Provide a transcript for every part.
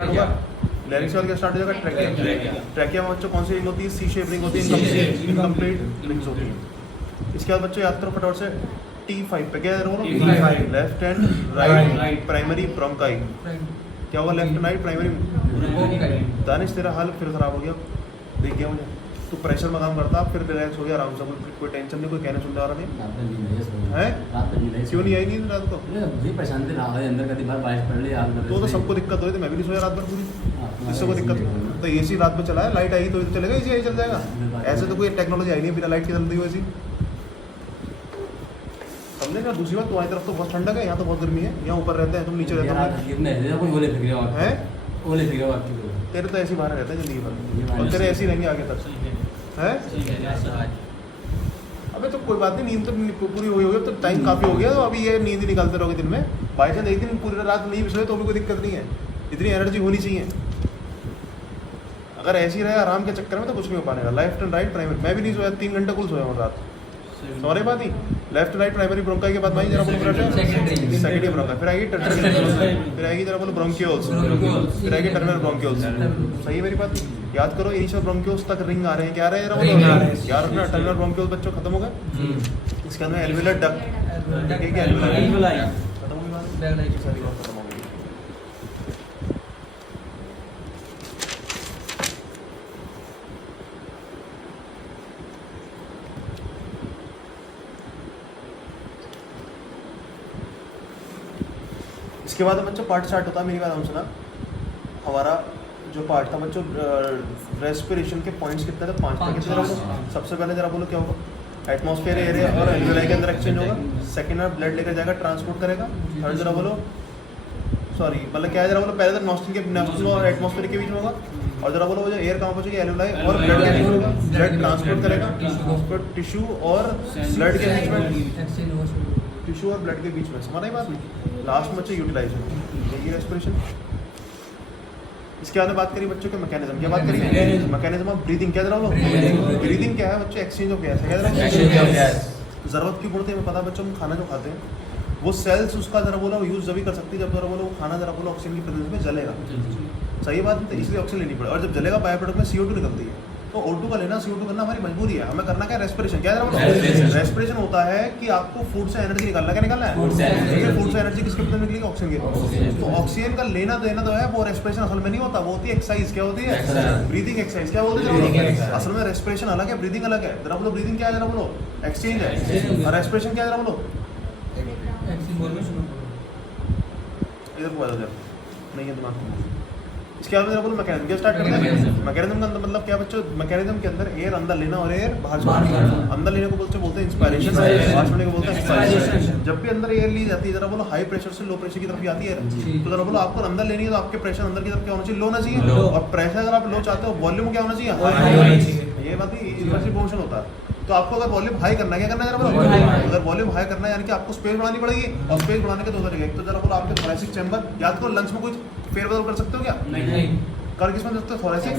Larynx के बाद क्या स्टार्ट हो जाएगा? ट्रैकिया। ट्रैकिया में बच्चों कौन सी रिंग होती है? सी शेप रिंग होती है, इनकम्प्लीट रिंग्स होती है। इसके बाद बच्चों याद करो फटाफट से T5 पे क्या है? Left and right primary bronchi. क्या होगा left and right primary? Danish तेरा हाल फिर खराब हो गया, देख गया मुझे। तू प्रेशर में काम करता, फिर रिलैक्स हो गया आराम से, कोई टेंशन नहीं, कोई कहने सुनने वाला नहीं है। क्यों नहीं आई नींद रात को? परेशान थे अंदर का दिमाग बारिश पड़ रही तो सबको दिक्कत हो रही थी, मैं भी नहीं सोया रात भर पूरी, जिससे को दिक्कत हो। तो एसी रात में चला है, लाइट आएगी तो चलेगा, एसी आई चल जाएगा। ऐसे तो कोई टेक्नोलॉजी आई नहीं बिना लाइट की चलती हुई ऐसी, समझे ना। दूसरी बात, तुम्हारी तरफ तो बहुत ठंडक है, यहाँ तो बहुत गर्मी है। यहाँ ऊपर रहते हैं, तुम नीचे रहते हो। तेरे तो ऐसी बाहर रहता है जिंदगी भर, और तेरे ऐसी रहेंगे आगे तक है। अबे तो कोई बात नहीं, नींद तो पूरी हुई होगी, तो टाइम काफ़ी हो गया, तो अभी ये नींद ही निकालते रहोगे दिन में। बाई चांस एक दिन पूरी रात नहीं भी सोए तो भी कोई दिक्कत नहीं है, इतनी एनर्जी होनी चाहिए। अगर ऐसी रहे आराम के चक्कर में तो कुछ नहीं हो पाएगा। लेफ्ट एंड राइट प्राइमरी, मैं भी नहीं सोया, 3 घंटे कुल सोया हूँ रात। सॉरी बात ही, लेफ्ट राइट प्राइमरी ब्रोंकाई के बाद भाई जरा बोलो सेकेंडरी ब्रोंकाई, फिर आएगी टर्मिनल, फिर आएगी जरा बोलो ब्रोंकियोल्स, फिर आएगी टर्मिनल ब्रोंकियोल्स। सही है मेरी बात? याद करो इनिशियल ब्रोंकियोल्स तक रिंग आ रहे हैं, क्या आ रहे हैं जरा बोलो यार। अपना टर्मिनल ब्रोंकियोल्स बच्चों खत्म हो गए, इसके अंदर एल्वियोलर डक्ट खत्म होगी बात, सारी बात खत्म हो गई। इसके बाद बच्चों पार्ट स्टार्ट होता है, मेरी बात हम सुना। हमारा जो पार्ट था बच्चों, रेस्पिरेशन के पॉइंट्स कितने थे? 5 थे। कितने? सबसे पहले जरा बोलो क्या होगा? एटमॉस्फेयर एरिया और एल्वियोलाई के अंदर एक्सचेंज होगा। सेकंड में ब्लड लेकर जाएगा, ट्रांसपोर्ट करेगा। थर्ड जरा बोलो, सॉरी मतलब क्या है जरा बोलो, पहले तो नॉस्ट्रल और एटमॉस्फेयर के बीच में होगा, और जरा बोलो वो जो एयर कहाँ पहुंचेगी? एल्वियोलाई और ब्लड के बीच में होगा। ब्लड ट्रांसपोर्ट करेगा टिश्यू और ब्लड के बीच में, टिश्यू और ब्लड के बीच में। समझ रही बात नहीं? लास्ट में बच्चे यूटिलाइजेशन, यही रेस्पिरेशन। इसके बाद बात करिए बच्चों के मैकेनिज्म, क्या बात करिए? Mechanism of breathing. क्या जरा ब्रीदिंग क्या है बच्चों? एक्सचेंज ऑफ गैस है। क्या जरा जरूरत की पड़ती है, हमें पता बच्चों, हम खाना जो खाते हैं वो सेल्स उसका जरा बोला यूज जब भी कर सकती है जब जरा बोलो वो खाना जरा बोलो ऑक्सीजन की प्रेजेंस में जलेगा। सही बात है, इसलिए ऑक्सीजन लेनी पड़े, और जब जलेगा बाय प्रोडक्ट में CO2 निकलती है, तो O2 का लेना, CO2 करना हमारी मजबूरी है। हमें करना क्या? रेस्पिरेशन। क्या है रेस्पिरेशन? होता है कि आपको फूड से एनर्जी निकालना, क्या निकालना है? फूड से एनर्जी किसके अंदर निकलेगी? ऑक्सीजन की। तो ऑक्सीजन का लेना देना तो है वो रेस्पिरेशन असल में नहीं होता, वो होती है एक्सरसाइज। क्या होती है? Breathing exercise. क्या बोलते हैं? असल में रेस्पिरेशन अलग है, ब्रीदिंग अलग है। जरा बोलो ब्रीदिंग क्या है? जरा बोलो एक्सचेंज है, और रेस्पिरेशन क्या है? जरा बोलो इधर को नहीं है दिमाग। इसके बाद जरा बोलो मैकेनिज्म। क्या स्टार्ट करते हैं? मैकेनिज्म का अंदर मतलब क्या बच्चों? मैकेनिज्म के अंदर एयर अंदर लेना और एयर बाहर छोड़ना। अंदर लेने को बोलते हैं इंस्पायरेशन, बाहर छोड़ने को बोलते हैं एक्सपायरेशन। जब भी अंदर एयर ली जाती है जरा बोलो हाई प्रेशर से लो प्रेशर की तरफ जाती है, तो जरा बोलो आपको अंदर लेनी है तो आपके प्रेशर अंदर की तरफ क्या होना चाहिए? लो होना चाहिए। और प्रेशर अगर आप लो चाहते हो, वॉल्यूम क्या होना चाहिए? हाई होना चाहिए। ये बात ही इन्वर्सली प्रोपोर्शनल होता है। तो आपको अगर वॉल्यूम हाई करना है, क्या करना है जरा बोलो? अगर वॉल्यूम हाई करना है यानी कि आपको स्पेस बढ़ानी पड़ेगी, और स्पेस बढ़ाने के 2 तरीके। एक तो जरा बोलो आपके थोरेसिक चैम्बर, याद करो लंग्स में कुछ फेरबदल कर सकते हो क्या? नहीं। कर किस में सकते हो? थोरेसिक।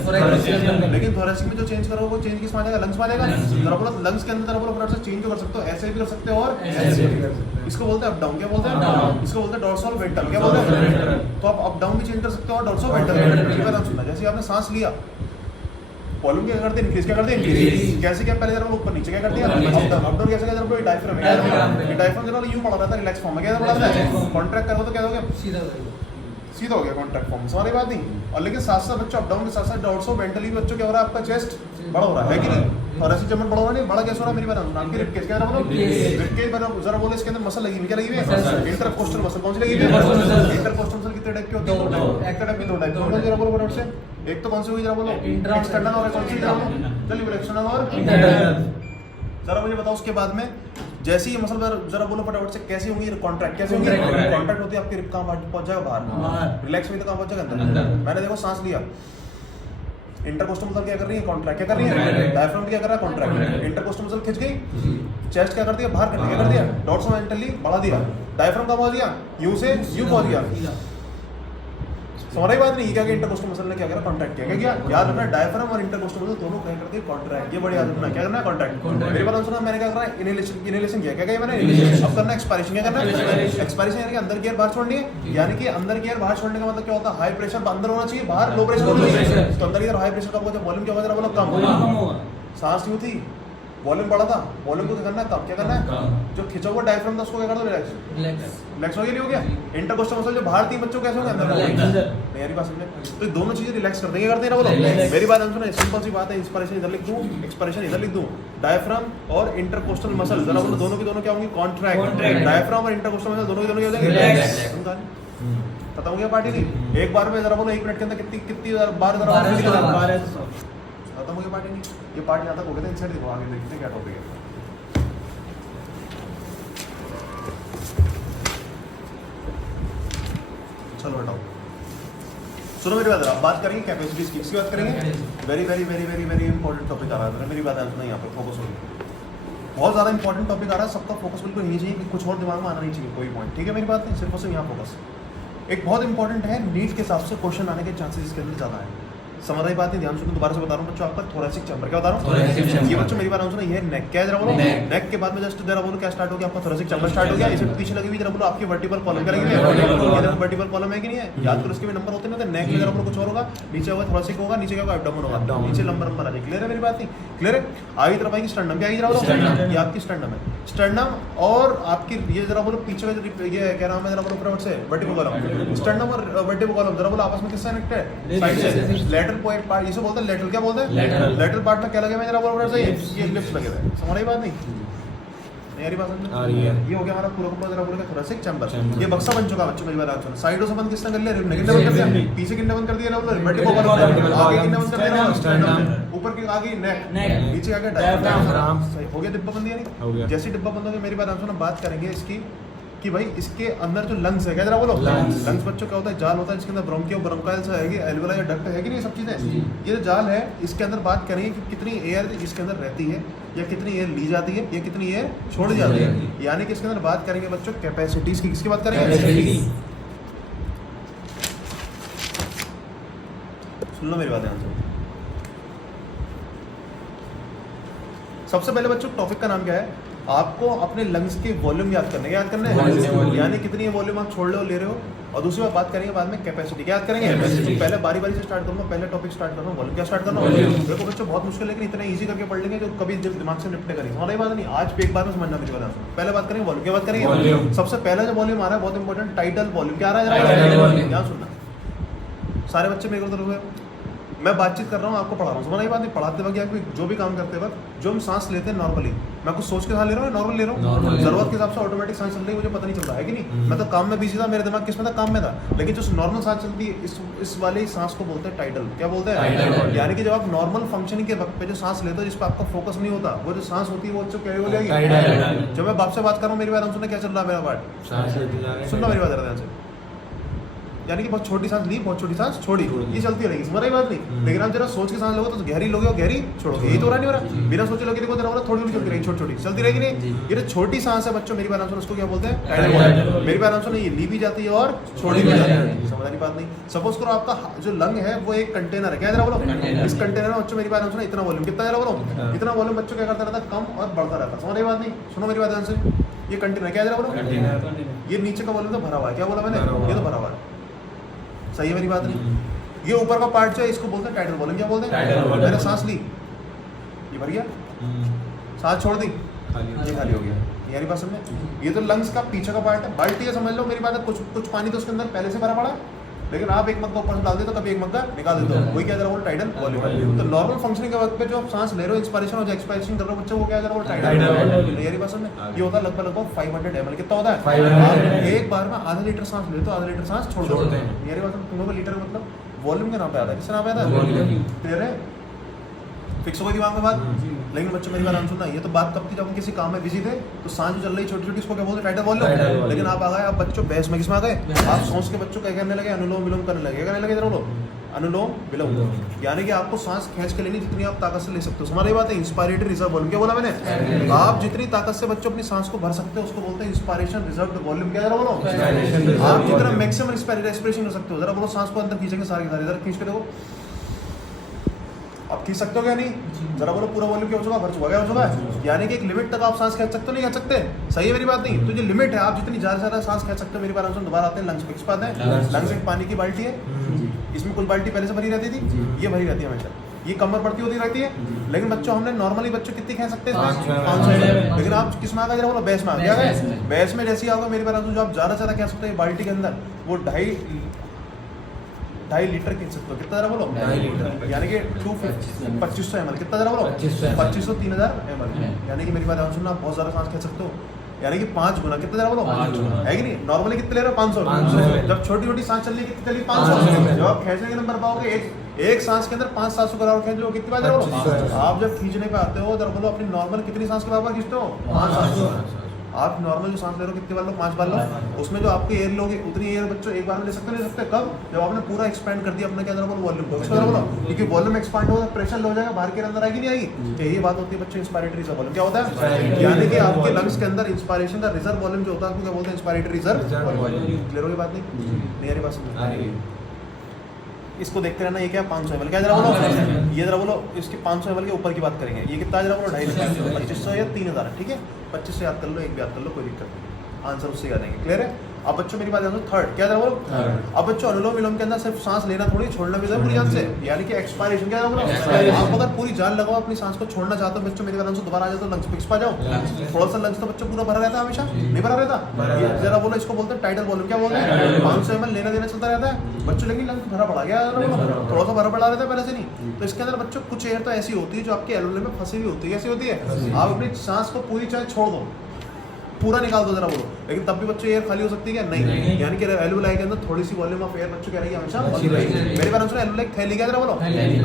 लेकिन थोरेसिक में जो चेंज करो वो चेंज किस में आ जाएगा? लंग्स में आ जाएगा। जरा बोलो लंग्स के अंदर जरा बोलो फटाफट से चेंज कर सकते हो, ऐसे भी कर सकते हो और ऐसे भी कर सकते हो। इसको बोलते हैं अप डाउन। क्या बोलते हैं? इसको बोलते हैं डोर्सल वेंट्रल। क्या बोलते हैं? तो आप अप डाउन भी चेंज कर सकते हो और डोर्सल वेंट्रल। ये बात हम सुना, जैसे आपने सांस लिया, वॉल्यूम क्या करते हैं? इंक्रीज। क्या करते हैं? इंक्रीज। कैसे? क्या पहले जरा ऊपर नीचे क्या करते हैं? Up down. कैसे? जरा बोलो डायफ्राम है, ये डायफ्राम जरा यूं पड़ा रहता है रिलैक्स फॉर्म में। क्या पड़ा रहता है? कॉन्ट्रैक्ट करो तो क्या हो गया? सीधा हो गया कॉन्ट्रैक्ट फॉर्म। सारी बात नहीं। और लेकिन साथ साथ बच्चों अप डाउन के साथ साथ डोर्सो वेंट्रली बच्चों क्या हो रहा है? आपका चेस्ट बड़ा हो रहा है कि नहीं? थोरेसिक चैम्बर बड़ा हो रहा है, नहीं बड़ा कैसे हो रहा है? मेरी बात आपकी रिबकेज। क्या बोलो रिबकेज बना, जरा बोलो इसके अंदर मसल लगी हुई। क्या लगी हुई है? Intercostal muscle. कौन सी लगी हुई है? इंटरकोस्टल मसल कितने टाइप की होती है? एक टाइप की, 2 टाइप। कौन जरा बोलो फटाफट से। एक तो कौन सी हुई जरा बोलो? एक्सटर्नल। और कौन सी? चलिए बोलो एक्सटर्नल और इंटरनल। जरा मुझे बताओ उसके बाद में जैसे ही मसल जरा बोलो फटाफट से कैसे होंगी कॉन्ट्रैक्ट? कैसे होंगी? कॉन्ट्रैक्ट होती है आपकी रिब कहाँ पहुंच जाएगा? बाहर। रिलैक्स हुई तो कहाँ पहुंच जाएगा? अंदर। मैंने देखो सांस लिया, इंटरकोस्टल मसल क्या कर रही है? कॉन्ट्रैक्ट। क्या कर रही है? डायफ्राम क्या कर रहा है? कॉन्ट्रैक्ट। इंटरकोस्टल मसल खिंच गई, चेस्ट क्या कर दिया? बाहर कर दिया। क्या कर दिया? डोर्सल वेंट्रली बढ़ा दिया। डायफ्राम कहाँ पहुंच गया? यू से यू पहुंच गया। समझ रही बात नहीं? ये क्या कि इंटरकोस्टल मसल ने क्या करा, कॉन्ट्रैक्ट किया। क्या याद रखना, डायफ्राम और इंटरकोस्टल मसल दोनों क्या करते हैं, कॉन्ट्रैक्ट। ये बड़ी याद रखना, क्या करना है, कॉन्ट्रैक्ट। मेरी बात सुना, मैंने क्या करना है, इनहेलेशन किया। क्या किया मैंने, अब करना एक्सपायरेशन। क्या करना है, एक्सपायरेशन, यानी कि अंदर की एयर बाहर छोड़नी है। यानी कि अंदर की एयर बाहर छोड़ने का मतलब क्या होता है, हाई प्रेशर अंदर होना चाहिए, बाहर लो प्रेशर होना चाहिए। तो अंदर की एयर हाई प्रेशर कब होगा, जब वॉल्यूम क्या होगा, बोलो कम होगा। सांस नहीं थी, वॉल्यूम बढ़ा था, वॉल्यूम को क्या करना है, कम। क्या करना है, जो खिंचा हुआ डायफ्राम था उसको क्या कर दो, रिलैक्स। रिलैक्स हो गया, नहीं हो गया। इंटरकोस्टल मसल जो बाहर थी बच्चों कैसे होंगे, अंदर। मेरी बात समझे, तो ये दोनों चीजें रिलैक्स करते हैं, क्या करते हैं ना, बोलो। मेरी बात सुनो, सिंपल सी बात है, इंस्पिरेशन इधर लिख दूं, एक्सपिरेशन इधर लिख दूं। डायफ्राम और इंटरकोस्टल मसल जरा बोलो, दोनों की दोनों क्या होंगी, कॉन्ट्रैक्ट। डायफ्राम और इंटरकोस्टल मसल दोनों की दोनों क्या हो जाएंगे, रिलैक्स। खत्म हो गया पार्टी नहीं। एक बार में जरा बोलो, 1 मिनट के अंदर कितनी बार जरा खत्म हो गया पार्टी नहीं। ये पार्ट यहाँ तक हो गया था, इनसाइड देखो, आगे देखते हैं क्या टॉपिक है। चलो हटाओ, सुनो मेरी बात, आप बात करेंगे कैपेसिटीज की, किसकी बात करेंगे, very very very very very important topic आ रहा है। मेरी बात सुनो, यहाँ पे फोकस होगी, बहुत ज़्यादा इंपॉर्टेंट टॉपिक आ रहा है। सबका फोकस बिल्कुल नहीं चाहिए कि कुछ और दिमाग में आना नहीं चाहिए कोई पॉइंट, ठीक है मेरी बात नहीं, सिर्फ और सिर्फ यहाँ फोकस। एक बहुत इंपॉर्टेंट है, नीट के हिसाब से क्वेश्चन आने के चांसेस इसके अंदर ज़्यादा है। समझ रही बात नहीं, ध्यान सुनो, दोबारा से बता रहा हूँ बच्चों, आपका थोरैसिक चैम्बर। क्या बता रहा हूँ ये बच्चों, मेरी बात सुनो, ये नेक क्या है, जरा बोलो। नेक के बाद में जस्ट जरा बोलो क्या स्टार्ट हो गया, आपका थोरैसिक चैम्बर स्टार्ट हो गया। इसे पीछे लगी हुई जरा बोलो आपकी वर्टिकल कॉलम, क्या लगी हुई है, वर्टिकल कॉलम है कि नहीं है, याद करो, इसके भी नंबर होते नहीं होते। नेक में जरा बोलो कुछ और होगा, नीचे होगा थोरैसिक होगा, नीचे क्या होगा, एब्डोमेन होगा, नीचे लंबर आ जाए। क्लियर है मेरी बात नहीं, क्लियर है। आगे तरफ आएगी स्टर्नम, क्या आएगी जरा बोलो, ये आपकी स्टर्नम है। स्टर्नम और आपकी ये जरा बोलो पीछे का ये क्या नाम है, जरा बोलो फ्रंट से वर्टिकल कॉलम। स्टर्नम और वर्टिकल कॉलम जरा बोलो आपस में किससे कनेक्ट है, साइड से। लेटरल पॉइंट पार्ट इसे बोलते हैं लेटरल, क्या बोलते हैं, लेटरल पार्ट में क्या लगे हुए जरा बोलो सही, ये लिप्स लगे हुए हैं। समझ रही बात नहीं, मेरी बात समझ आ रही है। ये हो गया हमारा पूरा पूरा जरा बोलो क्या, थोरैसिक चैम्बर। ये बक्सा बन चुका बच्चों, मेरी बात सुनो। साइडों से बंद किसने कर लिया, रिब ने किसने बंद कर दिया, पीछे किसने बंद कर दिया, वर्टिकल कॉलम। आगे किसने बंद कर दिया, स्टर्नम। ऊपर की आगे नेक, नीचे आगे डायफ्राम। सही हो गया, डिब्बा बंद यानी। जैसे डिब्बा बंद हो गया, मेरी बात सुनो, बात करेंगे इसकी कि भाई इसके अंदर जो लंग्स है, क्या जरा बोलो, लंग्स बच्चों क्या होता है, जाल होता है, इसके अंदर ब्रोंकियो ब्रोंकाइल्स है, एल्वेओलाई या डक्ट है कि नहीं, सब चीजें। ये जो जाल है, इसके अंदर बात करेंगे कि कितनी एयर इसके अंदर रहती है, या कितनी एयर ली जाती है, या कितनी एयर छोड़ी जाती है। यानी कि इसके अंदर बात करेंगे बच्चों कैपेसिटीज की, किसकी बात करेंगे, सुन लो मेरी बात ध्यान से। सबसे पहले बच्चों टॉपिक का नाम क्या है, आपको अपने लंग्स के वॉल्यूम याद करने हैं, यानी कितनी वॉल्यूम आप छोड़ रहे हो, ले रहे हो। और दूसरी बात करेंगे बाद में कैपेसिटी, क्या याद करेंगे, पहले बारी बारी से स्टार्ट करूंगा, पहले टॉपिक स्टार्ट करना वॉल्यूम, क्या स्टार्ट करना, देखो बच्चों बहुत मुश्किल है, लेकिन इतना इजी करके पढ़ लेंगे जो कभी जब दिमाग से निपटे करेंगे। हमारी बात नहीं, आज एक बार में समझना मेरी बात। पहले बात करेंगे वॉल्यूम, क्या बात करेंगे, सबसे पहला जो वॉल्यूम आ रहा है बहुत इंपॉर्टेंट, टाइटल वॉल्यूम। क्या आ रहा है, ध्यान सुनना सारे बच्चे मेरे को हुए, मैं बातचीत कर रहा हूँ, आपको पढ़ा रहा हूँ, समझ नहीं बात नहीं, पढ़ाते वक्त या जो भी काम करते वक्त जो हम सांस लेते हैं नॉर्मली, मैं कुछ सोच के सांस ले रहा हूँ, नॉर्मल ले रहा हूँ, जरूरत के हिसाब से ऑटोमेटिक सांस चल रही है, मुझे पता नहीं चल रहा है कि नहीं। मैं तो काम में बिजी था, मेरे दिमाग किस में था, काम में था। लेकिन जो नॉर्मल सांस चलती है, इस वाली सांस को बोलते हैं टाइटल। क्या बोलते हैं, यानी कि जब आप नॉर्मल फंक्शनिंग के वक्त पे जो सांस लेते हो, जिस पर आपका फोकस नहीं होता, वो जो सांस होती है वो क्या हो जाएगी। जब मैं बाप से बात कर रहा हूँ, मेरी बात सुनना, क्या चल रहा है मेरा पार्ट, सुनना मेरी बात ध्यान से। यानी कि बहुत छोटी सांस ली, बहुत छोटी सांस छोड़ी, ये चलती रहेगी, समझ रही बात नहीं। लेकिन आप जरा सोच के सांस लोगे तो गहरी लोगे और गहरी छोड़ोगे, यही तो हो रहा नहीं हो रहा। बिना सोचे लोगे देखो जरा थोड़ी थोड़ी चलती रहेगी, छोटी छोटी चलती रहेगी नहीं। ये जो छोटी सांस है बच्चों, मेरी बात सुनो, उसको क्या बोलते हैं, टाइटल। मेरी बात सुनो, ये ली भी जाती है और छोड़ी भी जाती है, समझ रही बात नहीं। सपोज करो आपका जो लंग है वो एक कंटेनर है, क्या जरा बोलो, इस कंटेनर में बच्चों मेरी बात सुनो, इतना वॉल्यूम, कितना जरा बोलो, इतना वॉल्यूम बच्चों क्या करता रहता है, कम और बढ़ता रहता है, समझ रही बात नहीं। सुनो मेरी बात ध्यान से, ये कंटेनर क्या जरा बोलो, ये नीचे का वॉल्यूम तो भरा हुआ है, क्या बोला मैंने, ये तो भरा हुआ है, सही है मेरी बात नहीं। ये ऊपर का पार्ट जो है इसको बोलते हैं टाइटल वॉल्यूम, क्या बोलते हैं, मैंने सांस ली, ये भर गया, सांस छोड़ दी, ये खाली हो गया, यानी बात समझे। ये तो लंग्स का पीछे का पार्ट है, बाल्टी है, समझ लो मेरी बात है। कुछ पानी तो उसके अंदर पहले से भरा पड़ा है, लेकिन आप एक मग्गा ऊपर से डाल देते हो, कभी एक मग्गा निकाल देते हो, वही क्या जरा वो टाइटल वॉल्यूम। तो नॉर्मल फंक्शनिंग के वक्त पे जो आप सांस ले रहे हो, इंस्पिरेशन और एक्सपायरेशन कर रहे हो बच्चों, वो क्या जरा वो टाइटल वॉल्यूम। ये बात समझ, ये होता है लगभग 500 ml। कितना होता है, एक बार में आधा लीटर सांस लेते हो, आधा लीटर सांस छोड़ देते हैं। ये बात तुम लोगों को लीटर मतलब वॉल्यूम के नाम पे आता है, किससे नाम पे आता है, क्लियर है, फिक्स हो गई दिमाग में बात। लेकिन बच्चों मेरी बात नाम सुनना, ये तो बात कब थी जब हम किसी काम में बिजी थे, तो सांस जो चल रही छोटी छोटी, इसको क्या बोलते हैं, टाइटल वॉल्यूम। लेकिन आप आ गए, आप बच्चों बहस में किसमें आ गए, आप सांस के बच्चों क्या करने लगे, अनुलोम विलोम करने लगे, क्या करने लगे जरा बोलो, अनुलोम विलोम, यानी कि आपको सांस खींच के लेनी जितनी आप ताकत से ले सकते हो। हमारी बात है इंस्पायरेटरी रिजर्व वॉल्यूम। क्या बोला मैंने? आप जितनी ताकत से बच्चों अपनी सांस को भर सकते हो उसको बोलते हैं इंस्पायरेशन रिजर्व वॉल्यूम। क्या जरा बोलो? आप जितना मैक्सिमम रेस्पिरेशन कर सकते हो, जरा बोलो सांस को अंदर खींचेंगे सारी सारी, जरा खींच के देखो आप खींच सकते हो क्या? नहीं। जरा बोलो पूरा वॉल्यूम क्या हो चुका? भर चुका। क्या हो चुका है? यानी कि एक लिमिट तक आप सांस खींच सकते हो, नहीं खींच सकते? सही है मेरी बात? नहीं तो जो लिमिट है आप जितनी ज्यादा सांस खींच सकते हो। मेरी बात दोबारा आते हैं लंग्स पे। किस बात है? लंग्स एक पानी की बाल्टी है, इसमें कुछ बाल्टी पहले से भरी रहती थी, ये भरी रहती है हमेशा, ये कमर पड़ती होती रहती है। लेकिन बच्चों हमने नॉर्मली बच्चों कितनी खींच सकते हैं? 500। लेकिन आप किस में आ गए? बोलो बेस में आ गया। बेस में जैसे ही आओगे मेरी बात जो आप ज्यादा से ज्यादा खींच सकते हो बाल्टी के अंदर वो 2.5 लीटर खींच सकते हो। कितना जरा बोलो? 2.5 लीटर, यानी कि 2500 ml। कितना जरा बोलो? 2500 3000 ml, यानी कि मेरी बात सुनना आप बहुत ज्यादा सांस खींच सकते हो, यानी कि 5 गुना। कितना जरा बोलो? 5 गुना है कि नहीं? नॉर्मली कितने ले रहे हो? 500। जब छोटी छोटी सांस चल रही है कितनी चली? 500। जब आप खींचने के नंबर पाओगे एक सांस के अंदर 500-700 बराबर खींच लो, कितनी बार जरा बोलो? आप जब खींचने पे आते हो जरा बोलो अपनी नॉर्मल कितनी सांस के बराबर खींचते हो? 500। आप नॉर्मल जो सांस ले रहे हो कितनी बार लो? 5 बार लो। उसमें जो आपकी एयर लोगे उतनी एयर बच्चों एक बार में ले सकते? ले सकते कब? जब आपने पूरा एक्सपेंड कर दिया अपने के अंदर वॉल्यूम को। इसको बोलो क्योंकि वॉल्यूम एक्सपांड होगा प्रेशर हो जाएगा, बाहर के अंदर आएगी नहीं आएगी? तो यही बात होती है बच्चों इंस्पायरेटरी रिजर्व वॉल्यूम। क्या होता है? यानी कि आपके लंग्स के अंदर इंस्पायरेशन का रिजर्व वॉल्यूम जो होता है उसको क्या बोलते हैं? Inspiratory reserve volume. क्लियर होगी बात? नहीं आ रही बात? समझ इसको देखते रहना। ये क्या 500 ml? क्या जरा बोलो? ये जरा बोलो इसके 500 ml के ऊपर की बात करेंगे। ये कितना जरा बोलो? 2.5 लीटर, 2500 या 3000। ठीक है, 2500 याद कर लो, एक भी याद कर लो, कोई दिक्कत नहीं, आंसर उससे याद आएंगे। क्लियर है? अब बच्चों मेरी बात सुनो। थर्ड क्या जरा बोलो? अब बच्चों अनुलोम विलोम के अंदर सिर्फ सांस लेना थोड़ी, छोड़ना भी है पूरी जान से, यानी कि एक्सपायरेशन। क्या जरा बोलो? आप अगर पूरी जान लगाओ अपनी सांस को छोड़ना चाहते हो बच्चों मेरी बात से दोबारा आ जाओ तो लंग्स पे जाओ। थोड़ा सा लंग्स तो बच्चों पूरा भरा रहता है हमेशा, नहीं भरा रहता? जरा बोलो इसको बोलते हैं टाइडल वॉल्यूम। क्या बोलते हैं? 500 ml लेना देना चलता रहता है बच्चों, लेकिन लंग्स भरा पड़ा गया, थोड़ा सा भरा पड़ा रहता है पहले से नहीं। तो इसके अंदर बच्चों कुछ एयर तो ऐसी होती है जो आपके एलुले में फंसी हुई होती है। कैसी होती है? आप अपनी सांस को पूरी चाहे छोड़ दो, पूरा निकाल दो जरा बोलो, लेकिन तब भी बच्चों एयर खाली हो सकती है? नहीं। यानी कि एलुलाई के अंदर थोड़ी सी वॉल्यूम ऑफ एयर बच्चों कह रही है हमेशा। मेरी बात सुनो, एलुलाई थैली क्या जरा बोलो?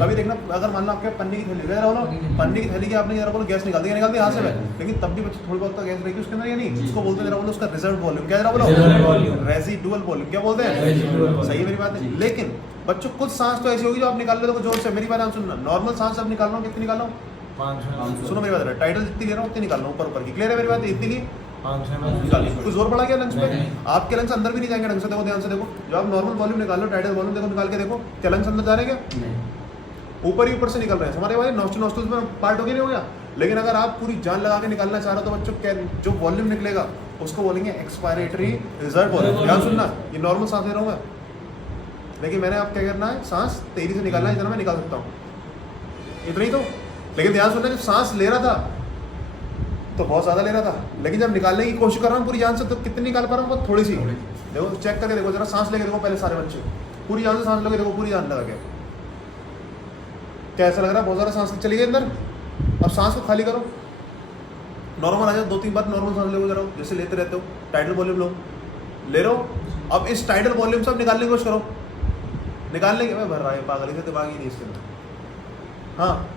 कभी देखना अगर मान लो आपके पन्नी की थैली जरा बोलो, पन्नी की थैली की आपने जरा बोलो गैस निकाल दी हाथ से, लेकिन तब भी बच्चे थोड़ी बहुत गैस रहेगी उसके अंदर या नहीं? उसको बोलते हैं जरा बोलो उसका रिजर्व वॉल्यूम। क्या जरा बोलो? Residual volume. क्या बोलते हैं? सही है मेरी बात है। लेकिन बच्चों कुछ सांस तो ऐसी होगी जो आप निकाल ले जोर से। मेरी बात सुनना, नॉर्मल सांस जब निकाल रहा हूँ कितनी निकाल रहा हूँ? सुनो मेरी बात, टाइटल जितनी ले रहा हूँ उतनी निकाल रहा हूँ ऊपर की। क्लियर है मेरी बात? इतनी ली कुछ जोर पड़ा गया लंग्स पे? आपके लंग्स अंदर भी नहीं जाएंगे ढंग से। देखो ध्यान से देखो, जब आप नॉर्मल वॉल्यूम निकाल लो, टाइटल वॉल्यूम देखो निकाल के देखो, क्या लंग्स अंदर जा रहे हैं? क्या ऊपर ही ऊपर से निकल रहे हैं? हमारे वाले नॉस्ट्रल्स में पार्ट हो गया नहीं हो गया? लेकिन अगर आप पूरी जान लगा के निकालना चाह रहे हो तो बच्चों जो वॉल्यूम निकलेगा उसको बोलेंगे एक्सपायरेटरी रिजर्व वॉल्यूम। ध्यान सुनना, ये नॉर्मल सांस ले रहा हूँ मैं, लेकिन मैंने आप क्या करना है? सांस तेजी से निकालना है, जितना मैं निकाल सकता हूँ इतना ही तो। लेकिन ध्यान सुनना, जब सांस ले रहा था तो बहुत ज़्यादा ले रहा था, लेकिन जब निकालने की कोशिश कर रहा हूँ पूरी जान से तो कितनी निकाल पा रहा हूँ? बहुत थोड़ी सी। देखो चेक करके देखो जरा, सांस लेके देखो पहले सारे बच्चे, पूरी जान से सांस लेके देखो, पूरी जान लगा के कैसा लग रहा है? बहुत ज़्यादा सांस चली गई अंदर। अब सांस को खाली करो, नॉर्मल आ जाओ, 2-3 बार नॉर्मल सांस ले जरा, जैसे लेते रहते हो। टाइडल वॉल्यूम लो, ले लो। अब इस टाइडल वॉल्यूम से अब निकालने की कोशिश करो। निकालने के मैं भर रहा है पागल, इसे दिमाग ही नहीं इसके अंदर। हाँ,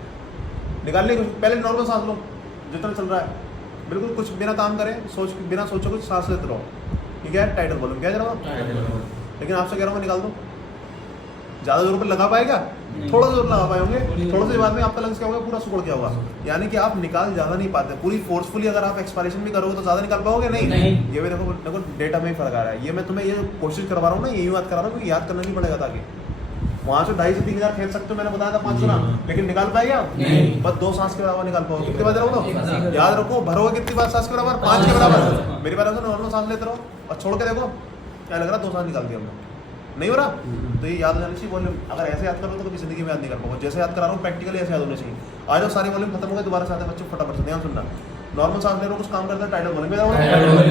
निकालने की पहले नॉर्मल सांस लो जितना चल रहा है, बिल्कुल कुछ बिना काम करे, बिना सोचो कुछ सांस लेते रहो। ये क्या है? Tidal volume. क्या जरा? लेकिन आपसे कह रहा हूँ निकाल दो। ज़्यादा जोर पर लगा पाएगा? थोड़ा जोर लगा पाए होंगे, थोड़ा सी बाद में आपका लंग्स क्या होगा? पूरा सुकड़ गया होगा। यानी कि आप निकाल ज़्यादा नहीं पाते पूरी फोर्सफुली। अगर आप एक्सपायरेशन भी करोगे तो ज़्यादा निकाल पाओगे? नहीं। ये भी देखो डेटा में ही फर्क आ रहा है। ये मैं तुम्हें ये कोशिश करवा रहा हूँ ना, यही बात करा रहा हूँ क्योंकि याद करना नहीं पड़ेगा ताकि वहाँ से 2.5 से 3,000 खेल सकते हो, मैंने बताया था 5 गुना, लेकिन निकाल पाएगा? नहीं। बस 2 सांस के बराबर निकाल पाओगे। कितनी बार रहो? याद रखो, भरोगे कितनी बार सांस के बराबर? 5 के बराबर। मेरी बात सुनो, नॉर्मल सांस लेते रहो और छोड़ के देखो क्या लग रहा है? 2 सांस निकाल दिया हमने, नहीं हो रहा? तो ये याद हो जानी चाहिए वॉल्यूम। अगर ऐसे याद करो तो कभी जिंदगी में याद नहीं कर पाओगे। जैसे याद करा रहा हूँ प्रैक्टिकली ऐसे याद होने चाहिए। आज सारे वॉल्यूम खत्म हो गए, दोबारा से आते हैं बच्चों फटाफट से। ध्यान सुनना, नॉर्मल सांस ले रहे हो कुछ काम करता है, टाइडल वॉल्यूम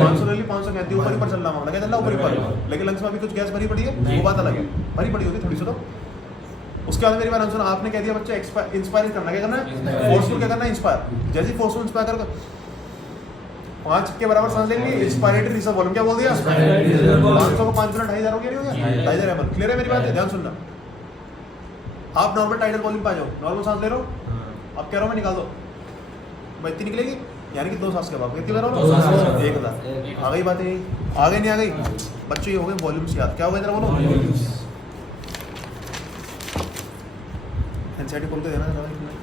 500 ले ली, 500 कहती है ऊपर ऊपर चल रहा मामला। क्या चल रहा है? ऊपर ऊपर, लेकिन लंग्स में अभी कुछ गैस भरी पड़ी है, वो बात अलग है, भरी पड़ी होती थोड़ी सी। तो उसके बाद मेरी बात सुना, आपने कह दिया बच्चे इंस्पायर करना, क्या करना है? फोर्सफुल क्या करना है? इंस्पायर। जैसे फोर्सफुल इंस्पायर कर 5 के बराबर सांस लेंगे, इंस्पायरेटरी रिजर्व वॉल्यूम। क्या बोल दिया? 500 को 5 गुना 2,500 हो गया, नहीं हो गया? 2,500 ml। क्लियर है मेरी बात? ध्यान सुनना, आप नॉर्मल टाइडल वॉल्यूम पा जाओ, नॉर्मल सांस ले रहे हो, अब कह रहा हूँ मैं निकाल दो, भाई इतनी निकलेगी, यानी कि 2 सांस के बाद कितनी बार हो? 1,000। आ गई बात है? आ गई नहीं आ गई? बच्चों ये हो गए वॉल्यूम्स याद। क्या हो गया जरा बोलो? एनसीईआरटी खोल के देना जरा भाई।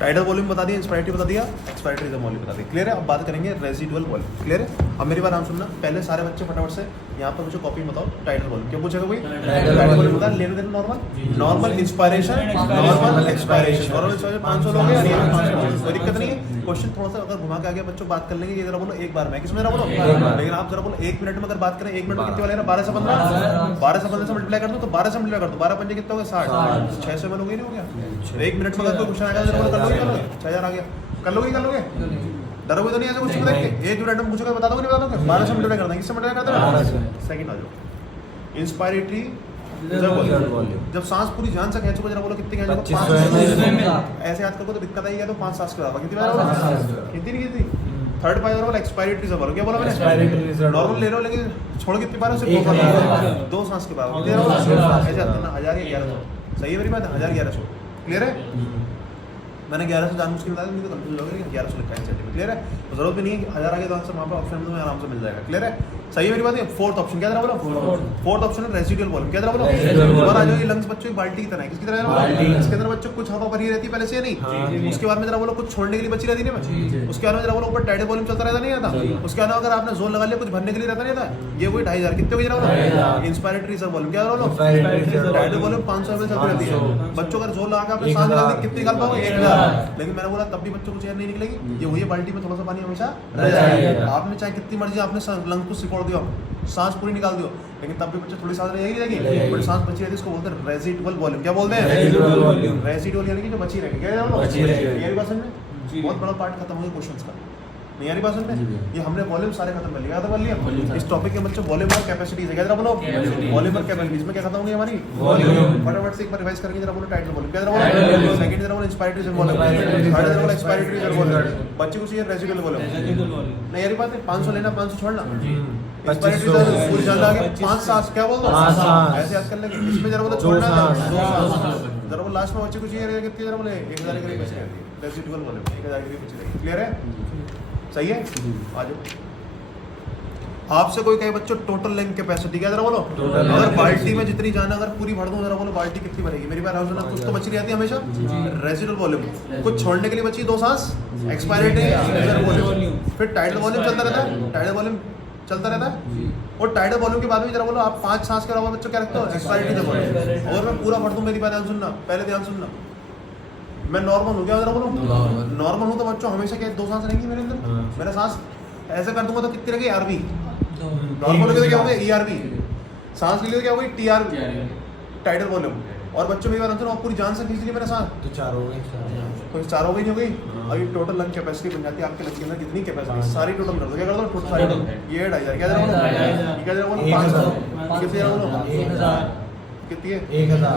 टाइडल वॉल्यूम बता दिया, इंस्पायरेटिव बता दिया, एक्सपायरेटरी वॉल्यूम बता दिया। क्लियर है? अब बात करेंगे रेजिडुअल वॉल्यूम। क्लियर है? अब मेरी बात नाम सुनना, पहले सारे बच्चे फटाफट से यहाँ पर मुझे कॉपी बताओ टाइडल वॉल्यूम। क्या पूछेगा कोई? टाइडल वॉल्यूम बता, लेने देना normal, normal inspiration, normal expiration. Normal inspiration 500 लोग हैं, 500 कोई दिक्कत नहीं है। क्वेश्चन थोड़ा सा अगर घुमा के आगे बच्चों बात कर लेंगे, ये जरा बोलो एक बार में, किसमें जरा बोलो, लेकिन आप जरा बोलो 1 मिनट में अगर बात करें, 1 मिनट में कितने वाले हैं? 12 से 15, 12 से 15 से मल्टीप्लाई कर दो तो 12 से मल्टीप्लाई कर दो, 12 पंजे कितने हो गए? 60, 6 से मिलोगे नहीं हो गया? 1 मिनट में अगर कोई क्वेश्चन आएगा जरा बोलो कर लोगे, 6000 आ गया, कर लोगे, कर लोगे, डरोगे तो नहीं ऐसे कुछ देख के? 1 मिनट में पूछोगे बता दोगे, नहीं बता दोगे? 12 से मल्टीप्लाई कर देंगे, किससे मल्टीप्लाई करते हैं? सेकंड आ जाओ, इंस्पायरेटरी जब सांस पूरी जान से खींचोगे जरा बोलो कितनी खींचोगे? 5 ऐसे याद करोगे तो दिक्कत आएगी, तो 5 सांस के बराबर कितनी बार? कितनी नहीं कितनी? थर्ड पाई वाला एक्सपायरेटरी से बोलो, क्या बोला मैंने? नॉर्मल ले लो लेकिन छोड़ कितनी बार? सिर्फ 2 सांस के बराबर कितनी बार? ऐसे आते हैं ना 1000 या 1100। सही है मेरी बात? 1000 1100। क्लियर है? मैंने 1100 जानबूझ के बताया, मुझे तो कंफ्यूज हो गया कि 1100 लिखा है सेंटीमीटर। क्लियर है? तो जरूरत भी नहीं है कि 1000 आगे तो आंसर वहाँ पर ऑप्शन में आराम से मिल जाएगा। क्लियर है? सही है मेरी बात? फोर्थ ऑप्शन क्या था बोलो? फोर्थ ऑप्शन है रेजिडुअल वॉल्यूम। क्या था बोलो? और आ जाओ, ये लंग्स बच्चों की बाल्टी की तरह है। किसकी तरह है? इसके अंदर बच्चों कुछ हवा भरी रहती है पहले से नहीं, उसके बाद में जरा बोलो कुछ छोड़ने के लिए बची रहती है ना, उसके बाद में जरा बोलो ऊपर टाइडल वॉल्यूम चलता रहता नहीं आता, उसके बाद अगर आपने जोर लगा लिया कुछ भरने के लिए रहता नहीं था। ये कोई 2500 कितने हो गए जरा बोलो? इंस्पायरेटरी सर वॉल्यूम क्या बोलो? टाइडल वॉल्यूम 500 में चलती रहती है। बच्चों अगर जोर लगा के आपने सांस निकाल दी कितनी निकाल पाओगे? 1000। लेकिन मैंने बोला तब भी बच्चों को चेयर नहीं निकलेगी, ये हुई है बाल्टी में थोड़ा सा पानी हमेशा रह जाएगा। आपने चाहे कितनी मर्जी आपने लंग को सिकोड़ दिया, सांस पूरी निकाल दियो, लेकिन तब भी बच्चे थोड़ी सांस रहेगी, बट सांस बची रहती है, इसको बोलते हैं रेजिडुअल वॉल्यूम। क्या बोलते हैं? रेजिडुअल यानी कि जो बची रहेगी। क्या ये बात समझ में? बहुत बड़ा पार्ट खत्म हो गया क्वेश्चंस का, नहीं यानी बात समझ में? ये हमने वॉल्यूम सारे खत्म कर लिया, कर लिया। इस टॉपिक के बच्चों वॉल्यूम और कैपेसिटी है, क्या जरा बोलो? वॉल्यूम और कैपेसिटी, इसमें क्या खत्म हो गई हमारी? वॉल्यूम। फटाफट से एक बार रिवाइज करके जरा बोलो टाइटल वॉल्यूम। क्या जरा बोलो? सेकंड जरा बोलो इंस्पायरेटरी से वॉल्यूम, थर्ड जरा बोलो एक्सपायरेटरी से वॉल्यूम। बच्चे को चाहिए रेजिडुअल वॉल्यूम। नहीं यारी बात है? 500 लेना, 500 छोड़ना, इंस्पायरेटरी से पूरी जान आगे 5 सांस। क्या बोल दो? ऐसे याद कर लेंगे। इसमें जरा बोलो छोड़ना, 2 सांस। जरा बोलो लास्ट में बच्चे को चाहिए कितनी? जरा बोले 1000 के करीब बची रहती है रेजिडुअल वॉल्यूम, 1000 के करीब बची रहेगी। क्लियर है? सही है? आ जाओ। आपसे कोई कहे बच्चों टोटल लेंथ कैपेसिटी क्या जरा बोलो? अगर बाल्टी में जितनी जाना अगर पूरी भर दूं जरा बोलो बाल्टी कितनी भरेगी? मेरी बात सुनो, कुछ तो बची रहती है हमेशा रेजिडुअल वॉल्यूम, कुछ छोड़ने के लिए बची 2 सांस, एक्सपायरेटरी वॉल्यूम, फिर टाइडल वॉल्यूम चलता रहता है, टाइडल वॉल्यूम चलता रहता है, और टाइडल वॉल्यूम के बाद में जरा बोलो आप 5 सांस के अलावा बच्चों क्या रखते हो? Expiratory volume. और मैं पूरा भर दूं, मेरी बात ध्यान सुनना, पहले ध्यान सुनना, मैं नॉर्मल हूँ, क्या जरा बोलो? नॉर्मल हूँ तो बच्चों हमेशा क्या 2 सांस रहेंगी मेरे अंदर? मेरा सांस ऐसे कर दूंगा तो कितनी रहेगी? आरबी। नॉर्मल हो क्या होगा? ईआरबी। सांस ले लो क्या होगी? TRB, tidal volume. और बच्चों मेरी बात सुनो, आप पूरी जान से खींच ली मेरा सांस तो 4 हो गए, तो 4 हो गई, नहीं हो गई? अभी टोटल लंग कैपेसिटी बन जाती है आपके लंग के अंदर कितनी कैपेसिटी? सारी टोटल कर दो, क्या कर दो? टोटल सारी ये 2500। क्या जरा बोलो? क्या जरा बोलो? 500। कितनी जरा बोलो? 1000। कितनी है? 1000।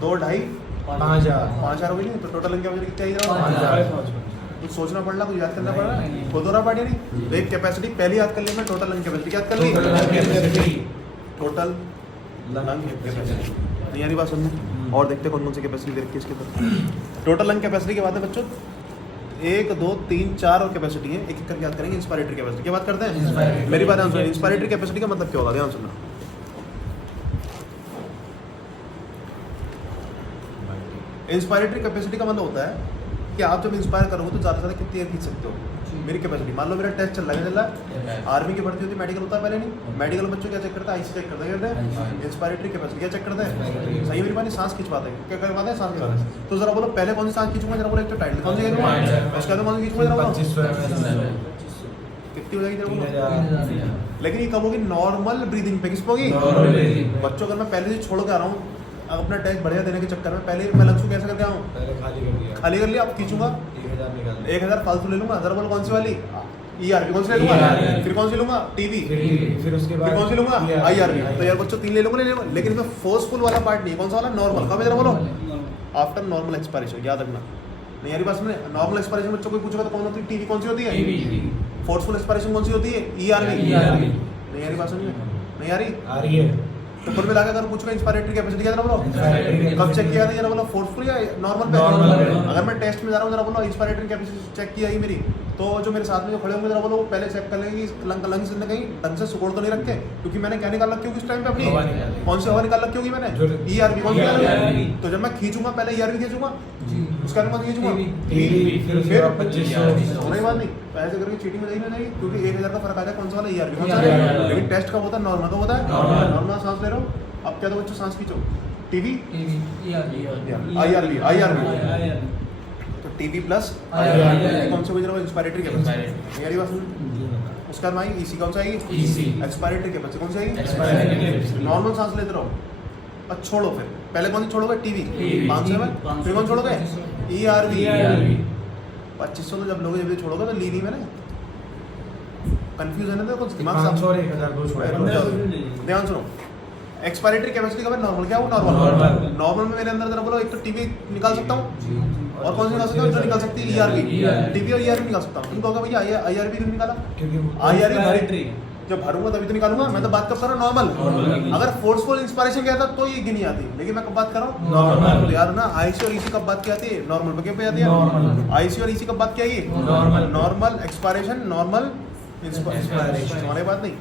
2 2.5 5000। 5000 हो गई नहीं? तो टोटल लंग कैपेसिटी कितनी आई? 5000। कुछ सोचना पड़ रहा, कुछ याद करना पड़ रहा है, खुद हो रहा पार्टी नहीं। तो एक कैपेसिटी पहले याद कर ली, मैं टोटल लंग कैपेसिटी याद कर ली, टोटल लंग कैपेसिटी। नहीं यानी बात सुनना, और देखते कौन कौन सी कैपेसिटी दे रखी है इसके अंदर। टोटल लंग कैपेसिटी की बात है बच्चों, 1 2 3 4 और कैपेसिटी है, एक एक करके याद करेंगे। इंस्पायरेटरी कैपेसिटी की बात करते हैं, मेरी बात ध्यान सुनो। इंस्पायरेटरी कैपेसिटी का मतलब क्या होगा? ध्यान सुनना, इंस्पायरेटरी कैपेसिटी का मतलब होता है कि आप जब इंस्पायर करोगे तो ज़्यादा से ज़्यादा कितनी एयर खींच सकते हो? मेरी कैपेसिटी, मान लो मेरा टेस्ट चल रहा है, आर्मी की भर्ती होती है, मेडिकल होता है पहले नहीं, मेडिकल बच्चों क्या चेक करता है? आईसी चेक करता है, इंस्पायरेटरी कैपेसिटी क्या चेक करता है? सही मेरी बात, सांस खिंचवाते हैं, क्या करवाते हैं? सांस खिंचवाते हैं। तो जरा बोलो पहले कौन सी सांस खींचूंगा? जरा बोलो एक तो टाइटल कौन सी खींचूंगा, उसके बाद कौन सी खींचूंगा? जरा बोलो 2500 कितनी हो जाएगी? जरा बोलो। लेकिन ये कब होगी? नॉर्मल ब्रीदिंग पे। किस पे होगी? बच्चों अगर मैं पहले से छोड़ के आ रहा हूँ अपना टेस्ट बढ़िया देने के चक्कर में, पहले मैं लंग्स को कैसे करके आऊँ? पहले खाली कर लिया, अब खींचूंगा 1000 निकाल 1000 फालतू ले लूंगा। जरा बोलो कौन सी वाली? ईआरबी। कौन सी ले लूंगा? फिर कौन सी लूंगा? टीबी। फिर उसके बाद फिर कौन सी लूंगा? आईआरबी। तो यार बच्चों 3 ले लूंगा, लेकिन इसमें फोर्सफुल वाला पार्ट नहीं। कौन सा वाला? नॉर्मल। कब है? जरा बोलो आफ्टर नॉर्मल एक्सपायरेशन, याद रखना। नहीं यार बस में नॉर्मल एक्सपायरेशन बच्चों को पूछेगा तो कौन होती है? टीबी। कौन सी होती है? फोर्सफुल एक्सपायरेशन कौन सी होती है? ईआरबी। नहीं यार बात समझ में नहीं आ रही है। तो कुल मिलाकर अगर पूछूंगा इंस्पायरेटरी कैपेसिटी क्या? जरा बोलो कब चेक किया था? जरा बोलो फोर्सफुल या नॉर्मल पे? अगर मैं टेस्ट में जा रहा हूँ जरा बोलो इंस्पायरेटरी कैपेसिटी चेक की आई मेरी, तो जो मेरे साथ में जो खड़े होंगे जरा बोलो वो पहले चेक कर लेंगे कि लंग्स ने कहीं ढंग से सुकोड़ तो नहीं रखे, क्योंकि मैंने क्या निकाल रखी होगी उस टाइम पे अपनी, हवा निकाल ली। कौन सी हवा निकाल रखी होगी मैंने, जो- ERV कौन सी निकाल ERV रखी? तो जब मैं खींचूंगा पहले ERV खींचूंगा, उसका अनुमान खींचूंगा, फिर उसके बाद 2500 होना ही बात नहीं, पैसे करके चीटिंग हो जाएगी, क्योंकि 1000 का फर्क आ जाए कौन सा वाला ERV कौन सा ERV है, लेकिन टेस्ट कब होता है, नॉर्मल कब होता है, नॉर्मल सांस ले रहा हूँ। अब क्या तो बच्चों सांस खींचो, टीवी IRV तो टीवी प्लस कौन सा बज रहा है, एक्सपायरेटरी कैपेसिटी, यार ये बात समझ। उसके बाद भाई EC कौन सा आएगी, एक्सपायरेटरी कैपेसिटी कौन सी आएगी, नॉर्मल सांस लेते रहो। अब छोड़ो, फिर पहले कौन सी छोड़ोगे, टीवी 500 में, फिर कौन छोड़ोगे, ERV 2500 तो जब लोगे जब छोड़ोगे तो ली नहीं मैंने, कंफ्यूज है ना, तो कुछ दिमाग 500 और 1000 दो छोड़ ध्यान सुनो। एक्सपायरेटरी कैपेसिटी का नॉर्मल क्या वो नॉर्मल में मेरे अंदर जरा बोलो, एक तो टीवी निकाल सकता हूँ और कौन सी निकाल सकता हूँ, जो निकाल सकती है ERV, टीवी और ERV निकाल सकता हूँ। तुम कहोगे भैया IRV क्यों निकाला, IRV जब भरूंगा तभी तो निकालूंगा, मैं तो बात कब कर रहा हूँ नॉर्मल। अगर फोर्सफुल इंस्पिरेशन क्या था तो ये गिनी आती, लेकिन मैं कब बात कर रहा हूँ नॉर्मल। यार ना IC और EC कब बात की आती है, नॉर्मल पे क्या पे आती है, IC और EC कब बात की आएगी, नॉर्मल एक्सपायरेशन, नॉर्मल इंस्पिरेशन, हमारी बात नहीं।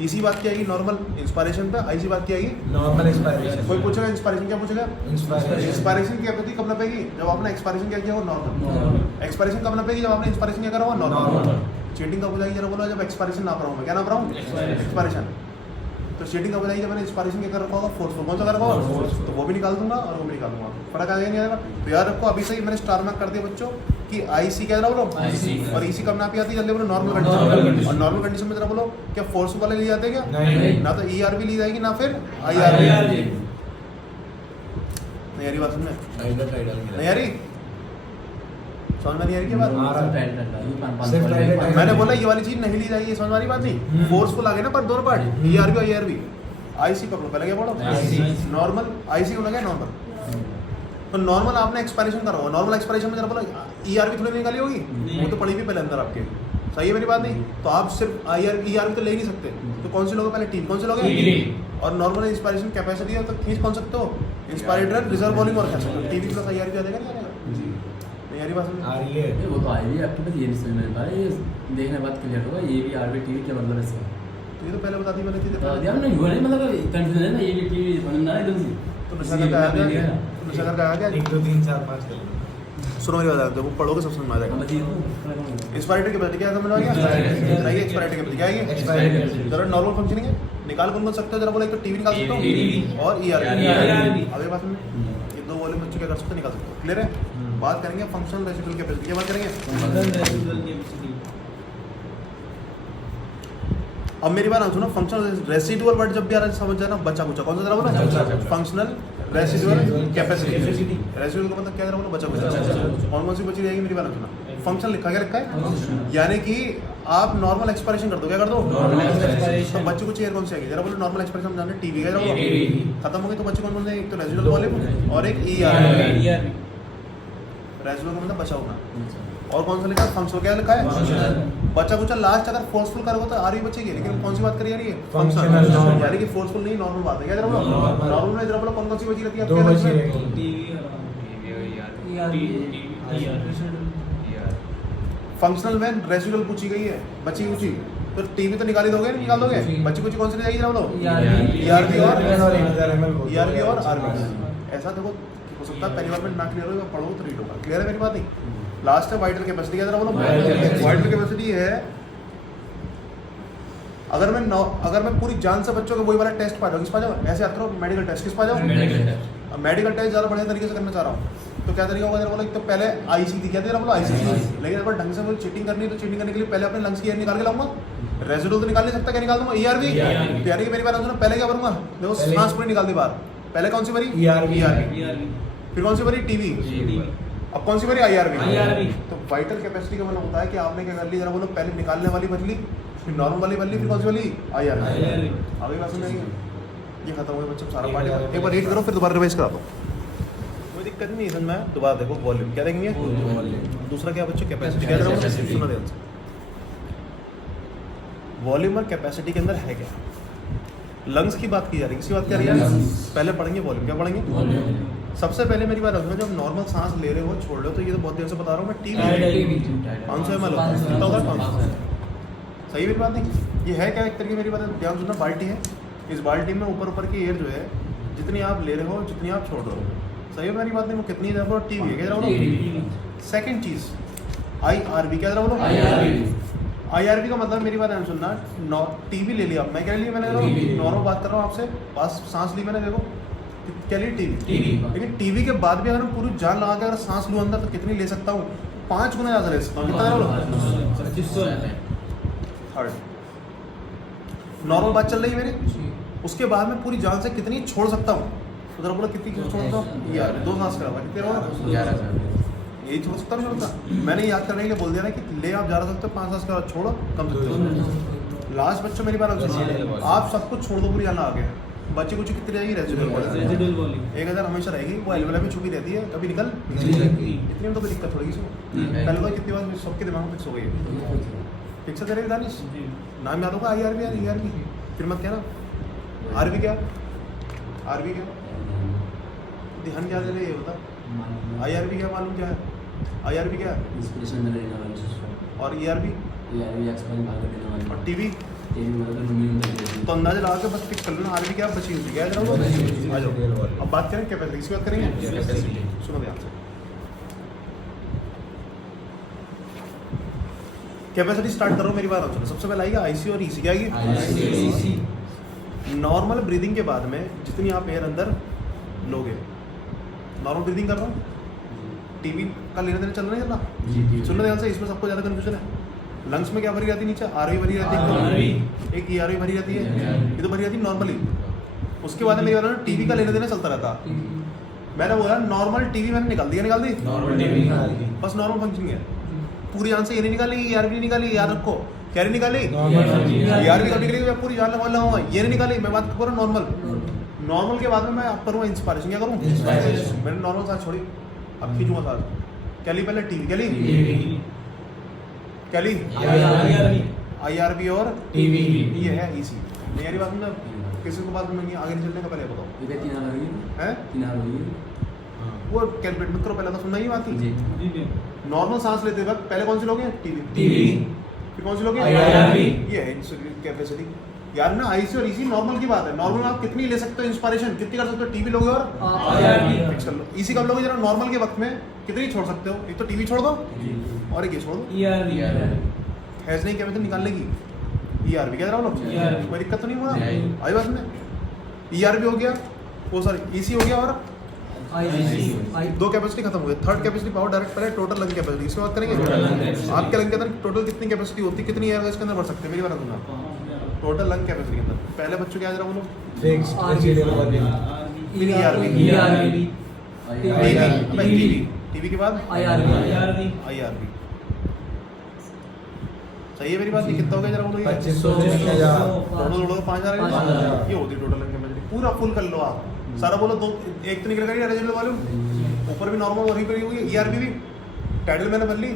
EC बात की आएगी नॉर्मल इंस्पिरेशन पे, IC बात की आएगी नॉर्मल एक्सपायरेशन। कोई पूछेगा इंस्पिरेशन क्या पूछेगा, इंस्पिरेशन की अवधि कब नपेगी, जब आपने एक्सपायरेशन क्या किया हो नॉर्मल। एक्सपायरेशन कब नपेगी, जब आपने इंस्पिरेशन क्या करा हो नॉर्मल। चीटिंग कब हो जाएगी जरा बोलो, जब एक्सपायरेशन ना कराऊं मैं, क्या ना कराऊं, एक्सपायरेशन। तो चीटिंग कब हो जाएगी, जब मैंने इंस्पिरेशन क्या कर रखा होगा, फोर्सफुल कौन सा कर रखा होगा, तो वो भी निकाल दूंगा और वो भी निकाल दूंगा, फर्क आ जाएगा नहीं आएगा। तो याद रखो अभी से ही मैंने स्टार मार्क कर दिया बच्चों कि IC क्या जरा बोलो, और EC कब नापी आती है, जल्दी बोलो नॉर्मल कंडीशन। और नॉर्मल कंडीशन में जरा बोलो क्या फोर्स वाले लिए जाते हैं क्या, नहीं। ना तो ERV ली जाएगी ना फिर IRV। नहीं यारी बात सुनने, नहीं यारी समझ में नहीं आ रही बात। मैंने बोला ये वाली चीज नहीं ली जाएगी, समझ में आ रही बात नहीं। फोर्सफुल आ गए ना पर दोनों पार्ट, ERV और IRV। IC पकड़ो पहले क्या पढ़ो, नॉर्मल IC को लगे नॉर्मल। तो नॉर्मल आपने एक्सपायरेशन करा हुआ, नॉर्मल एक्सपायरेशन में जरा बोला ERV थोड़ी निकाली होगी, वो तो पड़ी भी पहले अंदर आपके, सही है मेरी बात नहीं। तो आप सिर्फ ERV तो ले नहीं सकते, तो कौन से लोगे पहले, टीम कौन से लोगे, और नॉर्मल इंस्पिरेशन कैपेसिटी है तो खींच कौन सकते हो, इंस्पायरेटर रिजर्व वॉल्यूम और कैपेसिटी, टीवी प्लस IRV आ जाएगा नहीं आएगा, नहीं यारी बात समझ। आ रही है वो तो आएगी आपके पास, ये नहीं समझ में आ रहा है, ये देखने के बाद क्लियर होगा, ये भी RV TV क्या मतलब है इसका, तो ये तो पहले बता दी मैंने थी, बता दिया हमने, हुआ नहीं मतलब कंफ्यूजन है ना, ये भी TV समझ में आ रहा है एकदम से। तो नशा करके आया क्या, तो नशा करके आया क्या, 1 2 3 4 5 कर लो। सुनो मेरी बात, जब वो पढ़ोगे सब समझ में आ जाएगा। हम बताइए तो एक्सपायरेटरी कैपेसिटी क्या समझ में आ गया, बताइए एक्सपायरेटरी कैपेसिटी क्या है, एक्सपायरेटरी जरा नॉर्मल फंक्शनिंग है, निकाल कौन कौन सकते हो, जरा बोला एक तो टीवी निकाल सकते हो और ERV। आगे बात में ये दो वॉल्यूम बच्चों क्या कर सकते हो, निकाल सकते हो, क्लियर है। बात करेंगे फंक्शनल रेसिडुअल कैपेसिटी, क्या बात करेंगे। अब मेरी बात सुनो, फंक्शनल रेसिडुअल वर्ड जब भी आ रहा है समझ जाना, बचा कुचा कौन सा जरा बोलो, फंक्शनल रेसिडुअल कैपेसिटी। रेसिडुअल का मतलब क्या जरा बोलो, बचा कुचा, कौन कौन सी बची रहेगी मेरी बात सुना। फंक्शन लिखा क्या रखा है, यानी कि आप नॉर्मल एक्सपायरेशन कर दो, क्या कर दो, तो बच्चे को चेयर कौन सी आएगी जरा बोलो, नॉर्मल एक्सपायरेशन जाने टीवी का खत्म हो गई, तो बच्चे कौन कौन से, एक तो रेसिडुअल वॉल्यूम और एक ERV। रेसिडुअल का मतलब बचा होना, और कौन सा लिखा है, फंक्शनल क्या लिखा है, बचा कुचा लास्ट अगर फोर्सफुल करोगे तो RV बचेगी, लेकिन कौन सी बात करी जा रही है, फंक्शनल, यानी कि फोर्सफुल नहीं, नॉर्मल बात है, क्या जरा बोलो, नॉर्मल में जरा बोलो कौन कौन सी बची रहती है, दो आपके बची अंदर? फंक्शनल में रेसिडुअल पूछी गई है, बची कुची, तो टीवी तो निकाली दोगे, नहीं निकाल दोगे, बची कुची कौन सी जाएगी जरा बोलो, ERV और 1000 ml बोल दो। ERV और RV। ऐसा देखो हो सकता है पहली बार में ना क्लियर हो, पढ़ोगे तो रीड होगा, क्लियर है मेरी बात नहीं। लास्ट है वाइटल कैपेसिटी, क्या जरा बोलो, वाइटल कैपेसिटी है अगर मैं पूरी जान से बच्चों को वही वाला टेस्ट पा जाऊँ, किस पा जाऊँ, ऐसे याद करो, मेडिकल टेस्ट किस पा जाऊँ, मेडिकल टेस्ट ज़्यादा बढ़िया तरीके से करना चाह रहा हूँ, तो क्या तरीका होगा जरा बोलो, एक तो पहले IC दिखा दे, बोलो IC, लेकिन अगर ढंग से मुझे चीटिंग करनी है तो चीटिंग करने के लिए पहले अपने लंग्स की एयर निकाल के लाऊंगा, रेसिडुअल तो निकाल नहीं सकता, क्या निकाल दूंगा, ERV। तो यानी कि मेरी बात सुनो, पहले क्या करूंगा, देखो सांस पूरी निकाल दी बाहर, पहले कौन सी भरी, ERV, फिर कौन सी भरी, टीवी, अब कौन सी भरी, IRV। तो वाइटल कैपेसिटी का मतलब होता है कि आपने क्या कर ली जरा बोलो, पहले निकालने वाली भर ली, फिर नॉर्मल वाली भर ली, फिर कौन सी वाली, IRV। आगे बात सुनिए, ये खत्म हो गया बच्चों सारा पार्ट, एक बार रीड करो फिर दोबारा रिवाइज करा दो, कोई दिक्कत नहीं समझ में। दोबारा देखो वॉल्यूम क्या देखेंगे, दूसरा क्या बच्चों, कैपेसिटी क्या करोगे, सुनो ध्यान से, वॉल्यूम और कैपेसिटी के अंदर है क्या, लंग्स की बात की जा रही है, किसी बात कर रही है, पहले पढ़ेंगे वॉल्यूम, क्या पढ़ेंगे, सबसे पहले मेरी बात रखो, जब नॉर्मल सांस ले रहे हो छोड़ रहे हो, तो ये तो बहुत देर से बता रहा हूँ मैं, टीवी 500 ml होता है, कितना होता है 500? सही मेरी बात नहीं, ये है क्या एक तरीके, मेरी बात है, ध्यान सुनना, बाल्टी है, इस बाल्टी में ऊपर की एयर जो है, जितनी आप ले रहे हो जितनी आप छोड़ रहे हो, सही है मेरी बात नहीं, वो कितनी है, टीवी है, क्या बोलो। सेकंड चीज IRB, क्या बोलो, IRB का मतलब मेरी बात है सुनना, टीवी ले लिया, मैं क्या लिया, मैंने नॉर्मल बात कर रहा हूँ आपसे, बस सांस ली मैंने, देखो क्या ली, टीवी। लेकिन टीवी के बाद भी अगर मैं पूरी जान लगा के अगर सांस लूँ अंदर, तो कितनी ले सकता हूँ, 5 गुना ज़्यादा ले सकता हूँ, कितना बोलो। थर्ड नॉर्मल बात चल रही है मेरी, उसके बाद में पूरी जान से कितनी छोड़ सकता हूँ, तो जरा बोलो कितनी छोड़ सकता हूँ, यार 2 सांस करा हुआ, कितने हो, यही छोड़ सकता नहीं छोड़ता, मैंने याद करने के लिए बोल दिया ना कि ले आप जा सकते हो 5 सांस के बाद छोड़ो, कम सकते हो। लास्ट बच्चों मेरी बात आप सब कुछ छोड़ दो, पूरी जाना आ गया, बच्चे कुछ कितनी रहेगी, रेजिडुअल वॉल्यूम 1000 हमेशा रहेगी, वो एलवेला में छुपी रहती है, कभी निकल इतनी में तो कोई दिक्कत थोड़ी इसमें, पहले तो कितनी बार सबके दिमाग में फिक्स हो गई, फिक्स करेगी दानिश, नाम याद होगा IRB यार, ERB, फिर मत कहना RB क्या, RB क्या, ध्यान क्या दे रहे ये बता, IRB क्या मालूम क्या है, IRB क्या है, इंस्पिरेशन में लेने वाली, और ERB एक्सपेरिमेंट भाग देने वाली, और टीवी, मतलब तो अंदाजा लगा के बस टिक कर लेना, RB क्या बची हुई क्या है, आ जाओ। अब बात करें कैपेसिटी, इसकी बात करेंगे, सुनो ध्यान से, कैपेसिटी स्टार्ट करो मेरी बात सुनो, सबसे पहले आएगा IC और EC, क्या आएगी, नॉर्मल ब्रीदिंग के बाद में जितनी आप एयर अंदर लोगे, नॉर्मल ब्रीदिंग कर रहा हूँ, टीवी का लेना देना चल रहा है ना, सुनना ध्यान से, इसमें सबको ज़्यादा कंफ्यूजन है, लंग्स में क्या भरी रहती है, नीचे RV भरी रहती है, एक ERV भरी रहती है, ये तो भरी रहती है नॉर्मली, उसके बाद मेरी बात टीवी का लेना देना चलता रहता, मैंने बोला नॉर्मल टीवी मैंने निकाल दी, बस नॉर्मल फंक्शनिंग है, पूरी जान से ये नहीं निकाली, ERB नहीं निकाली, याद रखो, क्या नहीं निकाली, ERB कब निकलेगी, मैं पूरी जान लगाऊंगा, ये नहीं निकाली, मैं बात कर रहा हूँ नॉर्मल के बाद में मैं अब करूँगा इंस्पायरेशन, क्या करूँ, मैंने नॉर्मल सांस छोड़ी, अब खींचूंगा सांस, क्या ली पहले टीवी, क्या ली IRB और टीवी, ये है EC, मेरी बात में किसी को बात नहीं, आगे नहीं चलने का पहले बताओ, ये 3 हार होगी हैं 3 हार होगी, वो कैलकुलेट मत करो, पहले तो सुनना ही बात थी, जी नॉर्मल सांस लेते वक्त पहले कौन सी लोगे, टीवी, फिर कौन सी लोगे, ये है कैपेसिटी, यार ना IC और EC नॉर्मल की बात है, नॉर्मल आप कितनी ले सकते हो इंस्पायरेशन, कितनी कर सकते हो, टीवी लोगे और फिक्स कर लो, EC कब लोगे, जरा नॉर्मल के वक्त में कितनी छोड़ सकते हो, एक तो टीवी छोड़ दो और एक ये छोड़ दो, हैज नहीं कैपेसिटी निकालने की, ERB क्या लोग, कोई दिक्कत तो नहीं हुआ, आई बात में, ERB हो गया, वो सॉरी EC हो गया, और दो कैपेसिटी खत्म हो गई, थर्ड कैपेसिटी पावर डायरेक्ट पहले टोटल लंग कैपेसिटी, इसकी बात करेंगे, आपके लंग के अंदर टोटल कितनी कैपेसिटी होती है, कितनी एयर इसके अंदर भर सकते हैं, मेरी बात सुनना, टोटल लंग कैपेसिटी के अंदर पहले बच्चों क्या जरा बोलो, टीवी के बाद IRB, सही है मेरी बात, कितना हो गया जरा बोलो, 5000 ये होती टोटल लंग कैपेसिटी, पूरा फुल कर लो आप सारा, बोलो दो एक तो निकल गई रेजिडुअल वॉल्यूम, ऊपर भी नॉर्मल वही करी हुई है, ERB भी टाइटल मैंने भर ली,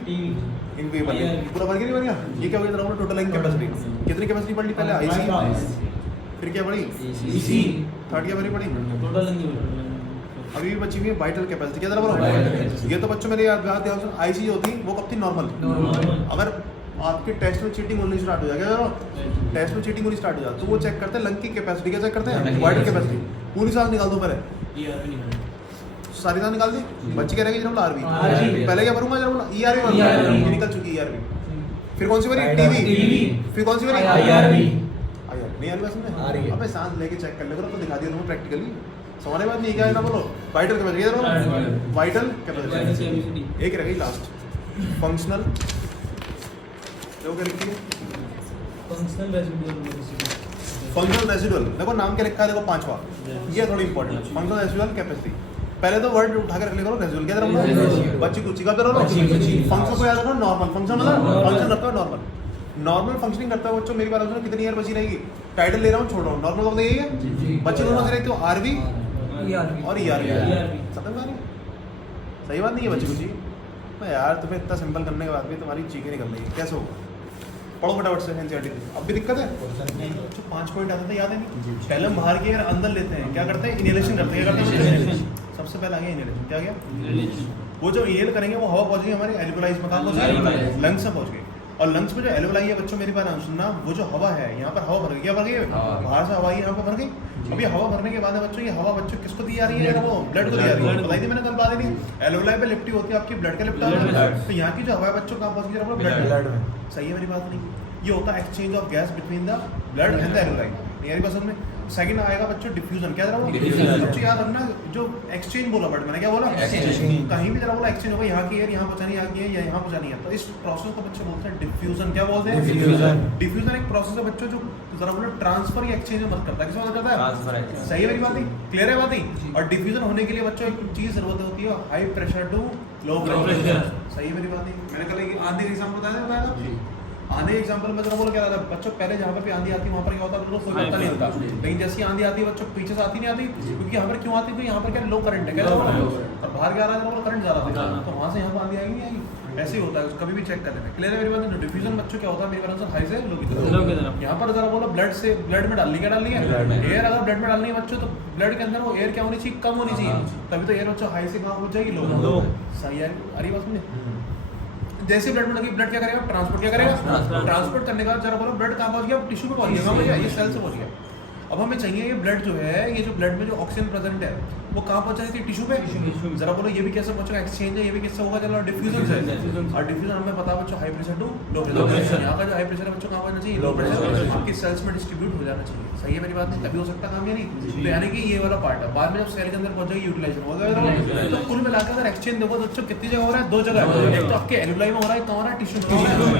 इन भी भर ली, पूरा भर के नहीं बन गया, ये क्या हो गया जरा बोलो, टोटल लंग कैपेसिटी, कितनी कैपेसिटी बढ़ ली पहले IC, फिर क्या बढ़ी EC, थर्ड क्या बढ़ी, अभी भी बची हुई है वाइटल कैपेसिटी, क्या जरा बोलो, ये तो बच्चों मेरे याद IC होती वो कब थी, नॉर्मल, अगर आपके टेस्ट में चीटिंग होनी स्टार्ट हो जाएगा, टेस्ट में चीटिंग होनी स्टार्ट हो जाए तो वो चेक करते हैं लंग की कैपेसिटी, क्या चेक करते हैं, वाइटल कैपेसिटी, पूरी सांस निकाल दो पहले, सारी सांस निकाल दी, बच्ची क्या रहेगी जरा RB, पहले क्या भरूंगा जरा ERB, ये निकल चुकी ERB, फिर कौन सी भरी, टीवी, फिर कौन सी भरी, IRB, नहीं यार बस अबे सांस लेके चेक कर ले करो, तो दिखा दिया तुम्हें प्रैक्टिकली, समझने बात नहीं, क्या है ना बोलो, वाइटल कैपेसिटी, वाइटल कैपेसिटी, एक रह गई लास्ट, फंक्शनल, क्या लिखती है, फंक्शनल रेसिडुअल, देखो नाम क्या लिखा है, देखो 5वां, ये थोड़ी इंपॉर्टेंट, फंक्शनल रेसिडुअल कैपेसिटी, पहले तो वर्ड उठा कर रख ले करो, रेसिडुअल क्या रखो, बच्ची कुची का करो, फंक्शन को याद रखो, नॉर्मल फंक्शन मतलब फंक्शन रखो, नॉर्मल फंक्शनिंग करता है बच्चों, मेरी बात सुनो, कितनी ईयर बची रहेगी, टाइटल ले रहा हूँ छोड़ रहा हूँ, नॉर्मल तो यही है, बच्चे दोनों से रहते हो RB और ERB, समझ में आ रही, सही बात नहीं है बच्ची कुची, यार तुम्हें इतना सिंपल करने के बाद भी तुम्हारी चीखें निकल रही है, कैसे होगा, पढ़ो फटाफट से NCERT, अब भी दिक्कत है, जो 5 पॉइंट आते थे याद है नहीं, पहले हम बाहर की अगर अंदर लेते हैं क्या करते हैं, इनहेलेशन करते हैं, क्या करते हैं, सबसे पहले आ गया इनहेलेशन, क्या गया? वो जो इनहेल करेंगे वो हवा पहुंच गई हमारे एल्वियोलाइज में, कहाँ पहुंच गई? लंग्स में पहुंच गई। और लंग्स में जो एल्वियोलाई है बच्चों मेरी बात सुनना, वो जो हवा है यहाँ पर हवा भर गई, क्या भर गई? बाहर से हवा आई यहाँ पर भर गई। अब ये हवा भरने के बाद बच्चों ये हवा बच्चों किसको दी जा रही है? वो ब्लड को दी जा रही है। बताई थी मैंने कल बात नहीं, एल्वियोलाई पे लिपटी होती है आपकी, ब्लड का लिपटा होता है। तो यहाँ की जो हवा है बच्चों कहाँ पहुंच गई? ब्लड में। सही है मेरी बात नहीं? ये होता है exchange of gas between the blood and the alveoli. मेरी बात समझ में? सेकंड आएगा बच्चों डिफ्यूजन, क्या जरा वो बच्चों याद रखना, जो एक्सचेंज बोला बट मैंने क्या बोला? कहीं भी जरा बोला एक्सचेंज होगा, यहाँ की एयर यहाँ पहुंचानी, यहाँ की एयर यहाँ पहुंचानी है, तो इस प्रोसेस को बच्चे बोलते हैं डिफ्यूजन। क्या बोलते हैं? डिफ्यूजन एक प्रोसेस है बच्चों जो जरा बोलो ट्रांसफर या एक्सचेंज में मत करता है, किसमें मत करता है? सही है मेरी बात नहीं? क्लियर है बात नहीं? और डिफ्यूजन होने के लिए बच्चों एक चीज जरूरत होती है, high pressure to low pressure. सही है मेरी बात नहीं? मैंने कल एक आंधी का एग्जांपल बताया। आंधी एग्जांपल में जरा बोलो क्या था बच्चों, पहले जहाँ पर भी आंधी आती है वहाँ पर क्या होता है? कोई पता नहीं होता, लेकिन जैसी आंधी आती है बच्चों पीछे से आती नहीं आती, क्योंकि यहाँ पर क्यों आती है? यहाँ पर क्या लो करंट है, क्या और बाहर क्या आ रहा है? करंट ज्यादा था, तो वहाँ से यहाँ पर आंधी आएगी नहीं आएगी? ऐसे ही होता है, कभी भी चेक कर लेना। क्लियर है मेरी बात? डिफ्यूजन बच्चों क्या होता है मेरे आंसर हाई से लो की तरफ। यहाँ पर जरा बोलो ब्लड से ब्लड में डालनी, क्या डालनी है? एयर। अगर ब्लड में डालनी है बच्चों तो ब्लड के अंदर वो एयर क्या होनी चाहिए? कम होनी चाहिए, तभी तो एयर बच्चों हाई से कहाँ पहुंच जाएगी? लो। सही है? अरे बात सुनिए, जैसे ब्लड में लगी ब्लड क्या करेगा? ट्रांसपोर्ट क्या करेगा? ट्रांसपोर्ट करने का जरा बोलो ब्लड कहाँ पहुंच गया? टिश्यू पे पहुंच गया, कहाँ पहुंच गया? ये सेल से पहुंच गया। अब हमें चाहिए ये ब्लड जो है, ये जो ब्लड में जो ऑक्सीजन प्रेजेंट है वो कहाँ पहुंचानी थी? टिश्यू पे। जरा बोलो ये भी कैसे पहुंचेगा? एक्सचेंज है, ये भी कैसे होगा? चलो डिफ्यूजन से। और डिफ्यूजन हमें पता है बच्चों high pressure to low pressure. यहाँ का जो हाई प्रेशर है बच्चों कहाँ पहुंचना चाहिए? Low pressure. आपकी सेल्स में डिस्ट्रीब्यूट हो जाना चाहिए। सही है मेरी बात नहीं? तभी हो सकता काम, या नहीं? तो यानी कि ये वाला पार्ट है, बाद में जब सेल के अंदर पहुंचेगी यूटिलाइजेशन होगा। तो कुल मिलाकर अगर एक्सचेंज देखो तो बच्चों कितनी जगह हो रहा है? 2 जगह। एक तो आपके एल्वियोलाई में हो रहा है, कहाँ हो रहा है? टिश्यू में।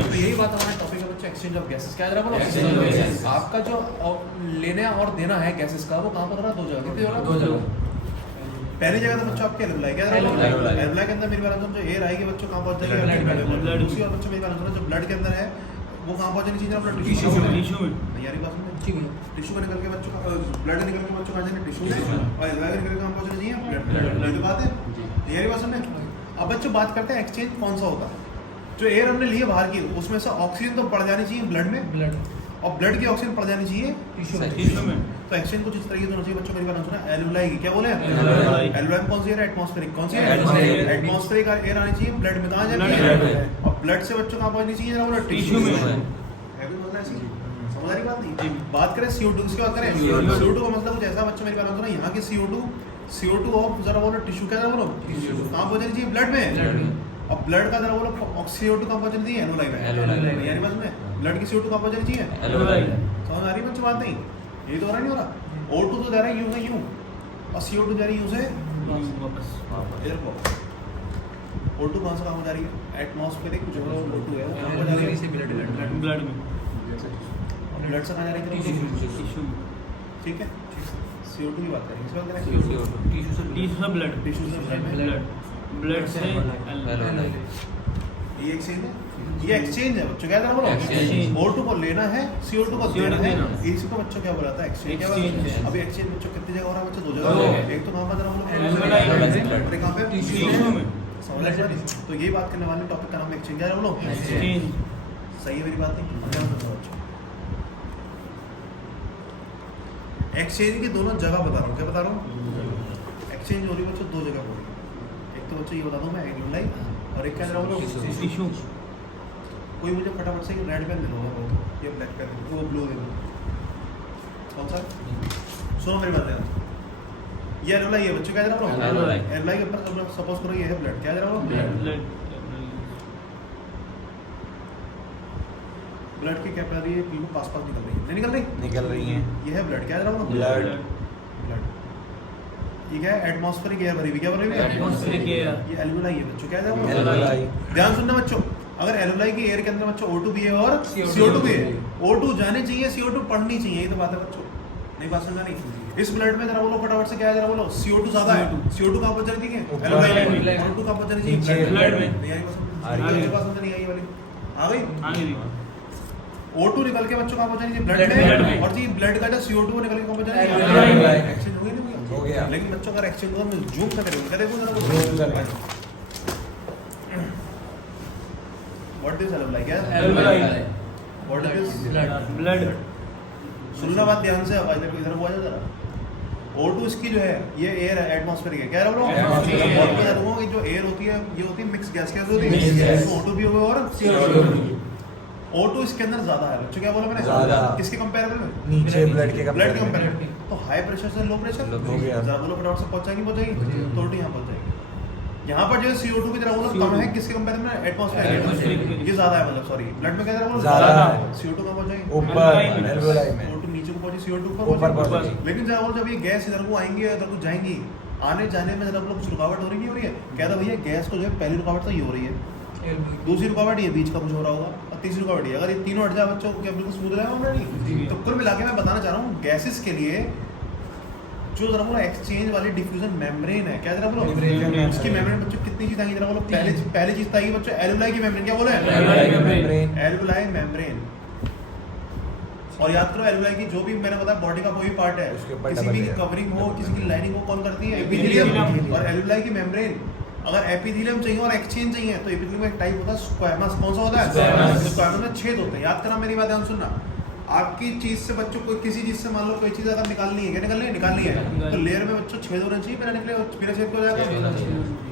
तो यही बात हमारा टॉपिक है बच्चों, एक्सचेंज ऑफ गैसेस। क्या जरा बोलो? आपका जो लेना और देना है गैसेस का, वो कहाँ पर हो रहा है? 2 जगह। कितनी जगह? 2 जगह। पहली जगह तो बच्चों आपके एल्वियोलाई, क्या एल्वियोलाई के अंदर मेरी बात जो एयर आएगी बच्चों कहाँ पहुंच जाएगी? दूसरी और बच्चों मेरी बात जो ब्लड के अंदर है वो कहाँ पहुंचनी चाहिए? अपना टिश्यू में। यारी बात सुनो, टिश्यू में निकल के बच्चों का ब्लड निकल के बच्चों कहाँ जाएंगे? टिश्यू में। और एल्वियोलाई निकल के कहाँ पहुंचनी चाहिए? ब्लड। ये तो बात है, यारी बात सुनने। अब बच्चों बात करते हैं एक्सचेंज कौन सा होता है। जो एयर हमने लिए बाहर की, उसमें से ऑक्सीजन तो पड़ जानी चाहिए ब्लड में, और ब्लड की ऑक्सीजन पड़ जानी चाहिए टिश्यू में। तो एक्सचेंज कुछ इस तरीके से होना चाहिए बच्चों। मेरी बात सुना, एल्वियोलाई की क्या बोले? एल्वियोलाई में कौन सी एयर है? एटमॉस्फेरिक। कौन सी है? एटमॉस्फेरिक एयर आनी चाहिए ब्लड में, कहाँ जानी है? और ब्लड से बच्चों कहाँ पहुंचनी चाहिए? टिश्यू में। है कोई मतलब ऐसी? समझ रही बात नहीं? बात करें CO2 की, बात करें CO2 का मतलब कुछ ऐसा बच्चों मेरी बात सुना, यहाँ की CO2 ऑफ जरा बोलो टिश्यू, क्या जरा बोलो? कहाँ पहुंचनी चाहिए? ब्लड में। अब ब्लड का जरा बोलो CO2 कहाँ पहुंचनी चाहिए? एल्वियोलाई में। यानी बात में ब्लड की CO2 कहाँ पहुंचनी चाहिए? एल्वियोलाई। समझ आ रही बच्चों बात नहीं? यही तो हो रहा नहीं हो रहा? O2 तो जा रहा है यूं से यूं, और CO2 जा रही है यूं से वापस इधर को। O2 कहाँ से कहाँ जा रही है? एटमॉस्फेरिक जो O2 है वो कहाँ जा रही है? ब्लड में। ब्लड से कहाँ जा रही है? टिश्यू में। ठीक है, CO2 की बात करेंगे, इस बात करें टिश्यू से ब्लड, टिश्यू से ब्लड से एल्वियोलाई। ये एक्सचेंज है, ये एक्सचेंज है बच्चों। क्या बोलो? O2 को लेना है, CO2 को देना है। इसको बच्चों क्या बोला था? एक्सचेंज। क्या बोला? अभी एक्सचेंज बच्चों कितनी जगह हो रहा है बच्चों? 2 जगह। एक तो कहाँ पर एल्वियोलाई, कहाँ पे? टिश्यू में। समझ रहे हैं? तो यही बात करने वाले टॉपिक का नाम एक्सचेंज। क्या बोलो? एक्सचेंज। सही है मेरी बात नहीं? एक्सचेंज की दोनों जगह बता रहा हूँ। क्या बता रहा हूँ? एक्सचेंज हो रही है बच्चों 2 जगह हो रही है। एक तो बच्चों ये बता दूँ मैं, एल्वियोलाई, और एक क्या जरा बोलो? टिश्यू। कोई मुझे फटाफट से रेड पेन दे दो, ये ब्लैक पेन, वो ब्लू दे दो। कौन सा? सुनो मेरी बात यार, ये एल्वियोलाई है बच्चों। क्या जरा बोलो? एल्वियोलाई के ऊपर सपोज करो ये है ब्लड। क्या जरा बोलो? ब्लड की क्या कर रही है? बिल्कुल पास निकल रही है, नहीं निकल रही? निकल रही है। ये है ब्लड। क्या जरा बोलो? ब्लड। ये क्या है? एटमॉस्फेरिक एयर भरी हुई। क्या भरी हुई? Atmospheric air. ये एल्वियोलाई है बच्चों। क्या है? एल्वियोलाई। ध्यान सुनना बच्चों, अगर एल्वियोलाई की एयर के अंदर बच्चों O2 भी है और CO2 भी है। O2 जानी चाहिए, CO2 पढ़नी चाहिए, ये तो बात है बच्चों। नहीं बात समझा नहीं? इस ब्लड में जरा बोलो फटाफट से, क्या है जरा बोलो? CO2 ज्यादा है। CO2 कहाँ पहुंच जाती है? एल्वियोलाई में। O2 कहाँ पहुंच जानी चाहिए? ब्लड में। यही बात समझ नहीं आई वाली? आ गई? O2 निकल के बच्चों कहाँ पहुंचानी चाहिए? ब्लड में। और जी ब्लड का जो CO2 निकल के कहाँ पहुंचानी चाहिए? एक्सचेंज हो गया नहीं? हो गया। लेकिन बच्चों अगर एक्सचेंज हुआ मैं जूम का करेंगे, क्या देखो जरा? What is alveoli? क्या एल्वियोलाई? What is blood? सुनना बात ध्यान से, अब इधर को आ जाओ जरा। O2 इसकी जो है ये एयर है, एटमॉस्फेरिक है, क्या है बोलो? Atmospheric है। और मैं बता दूंगा कि जो एयर होती है ये होती है मिक्स गैस, क्या होती Mixed है? gas। तो O2 भी होगा और CO2 O2 इसके अंदर ज्यादा है बच्चों, क्या बोला मैंने? ज्यादा। किसके कंपैरेबल में? नीचे ब्लड के ब्लड के कंपेयर कंपैरेबल। तो हाई प्रेशर से लो प्रेशर हो गया। जरा बोलो फटाफट से पहुंचाएगी तो O2 यहाँ पहुंच जाएगी। यहाँ पर जो CO2 की तरह बोलो कम है, किसके कंपैरिजन में? एटमॉस्फेरिक में। ये ज्यादा है, मतलब सॉरी ब्लड में क्या तरह बोलो ज्यादा है। CO2 कहाँ पहुंच जाएगी? ऊपर एल्वोलाई में O2 नीचे को पहुंची, CO2 ऊपर ऊपर पहुंची। लेकिन जरा बोलो जब ये गैस इधर को आएंगी इधर को जाएंगी, आने जाने में जरा बोलो कुछ रुकावट हो रही नहीं हो रही है? कहता भैया गैस को जो है पहली रुकावट तो ये हो रही है, दूसरी रुकावट ये बीच का कुछ हो रहा होगा, और तीसरी रुकावट ये। अगर ये तीनों हट जाए बच्चों को क्या बिल्कुल स्मूथ रहेगा ऑलरेडी? तो कुल मिला के मैं बताना चाह रहा हूँ गैसेस के लिए जो जरा बोलो एक्सचेंज वाली डिफ्यूजन मेम्ब्रेन है, क्या जरा बोलो Diffusion उसकी मेम्ब्रेन बच्चों कितनी चीज आएगी जरा बोलो? पहली चीज तो आएगी बच्चों एल्वुलाई की मेम्ब्रेन, क्या बोले? Alveoli membrane. और याद करो एल्वुलाई की जो भी मैंने बताया बॉडी का कोई पार्ट है, उसके ऊपर किसी double भी layer। कवरिंग हो, किसी की लाइनिंग हो, कौन करती है? एपिथेलियम। Epithelium। और एल्वुलाई की मेम्ब्रेन अगर एपिथेलियम चाहिए और एक्सचेंज चाहिए तो एपिथेलियम का एक टाइप होता है स्क्वैमस। कौन सा होता है? Squamous। स्क्वैमस में छेद होते हैं। याद करना मेरी बात, ध्यान सुनना। आपकी चीज से बच्चों को किसी चीज से मान लो कोई चीज अगर निकालनी है, क्या निकालनी है? निकालनी है तो लेयर में बच्चों छेद होना चाहिए, बिना निकले बिना छेद को जाएगा।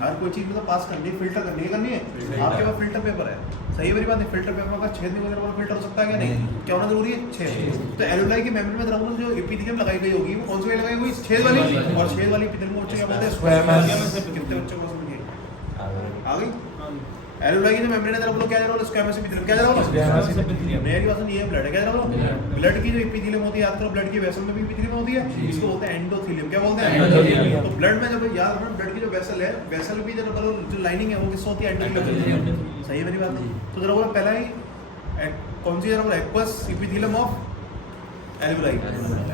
हर कोई चीज मतलब पास करनी है, फिल्टर करनी है। आपके पास फिल्टर पेपर है, सही है मेरी बात है? फिल्टर पेपर का छेद नहीं होगा फिल्टर हो सकता है क्या? नहीं। क्या होना जरूरी है? छेद। तो एल्वुलाई की मेम्ब्रेन में तरफ जो एपिथेलियम लगाई गई होगी वो कौन सी वाली लगाई हुई? छेद वाली। और छेद वाली एपिथेलियम को बच्चे क्या बोलते हैं? Squamous। कितने बच्चों को समझिए आ गई? एल्वुलाई की जो मेम्ब्रेन है जरा बोलो क्या जरा बोलो? स्क्वैमस एपिथेलियम, क्या जरा बोलो? मेरी बात सुनिए, ब्लड है, क्या जरा बोलो? ब्लड की जो एपिथेलियम होती है, याद करो ब्लड की वेसल में भी एपिथेलियम होती है, इसको बोलते हैं एंडोथेलियम। क्या बोलते हैं? Endothelium। तो ब्लड में जब याद रखना ब्लड की जो वेसल है, वेसल भी जरा बोलो जो लाइनिंग है वो किससे होती है? एंडोथेलियम। सही है मेरी बात? तो जरा बोलो पहला ही कौन सी जरा बोलो? Aqueous epithelium of alveoli,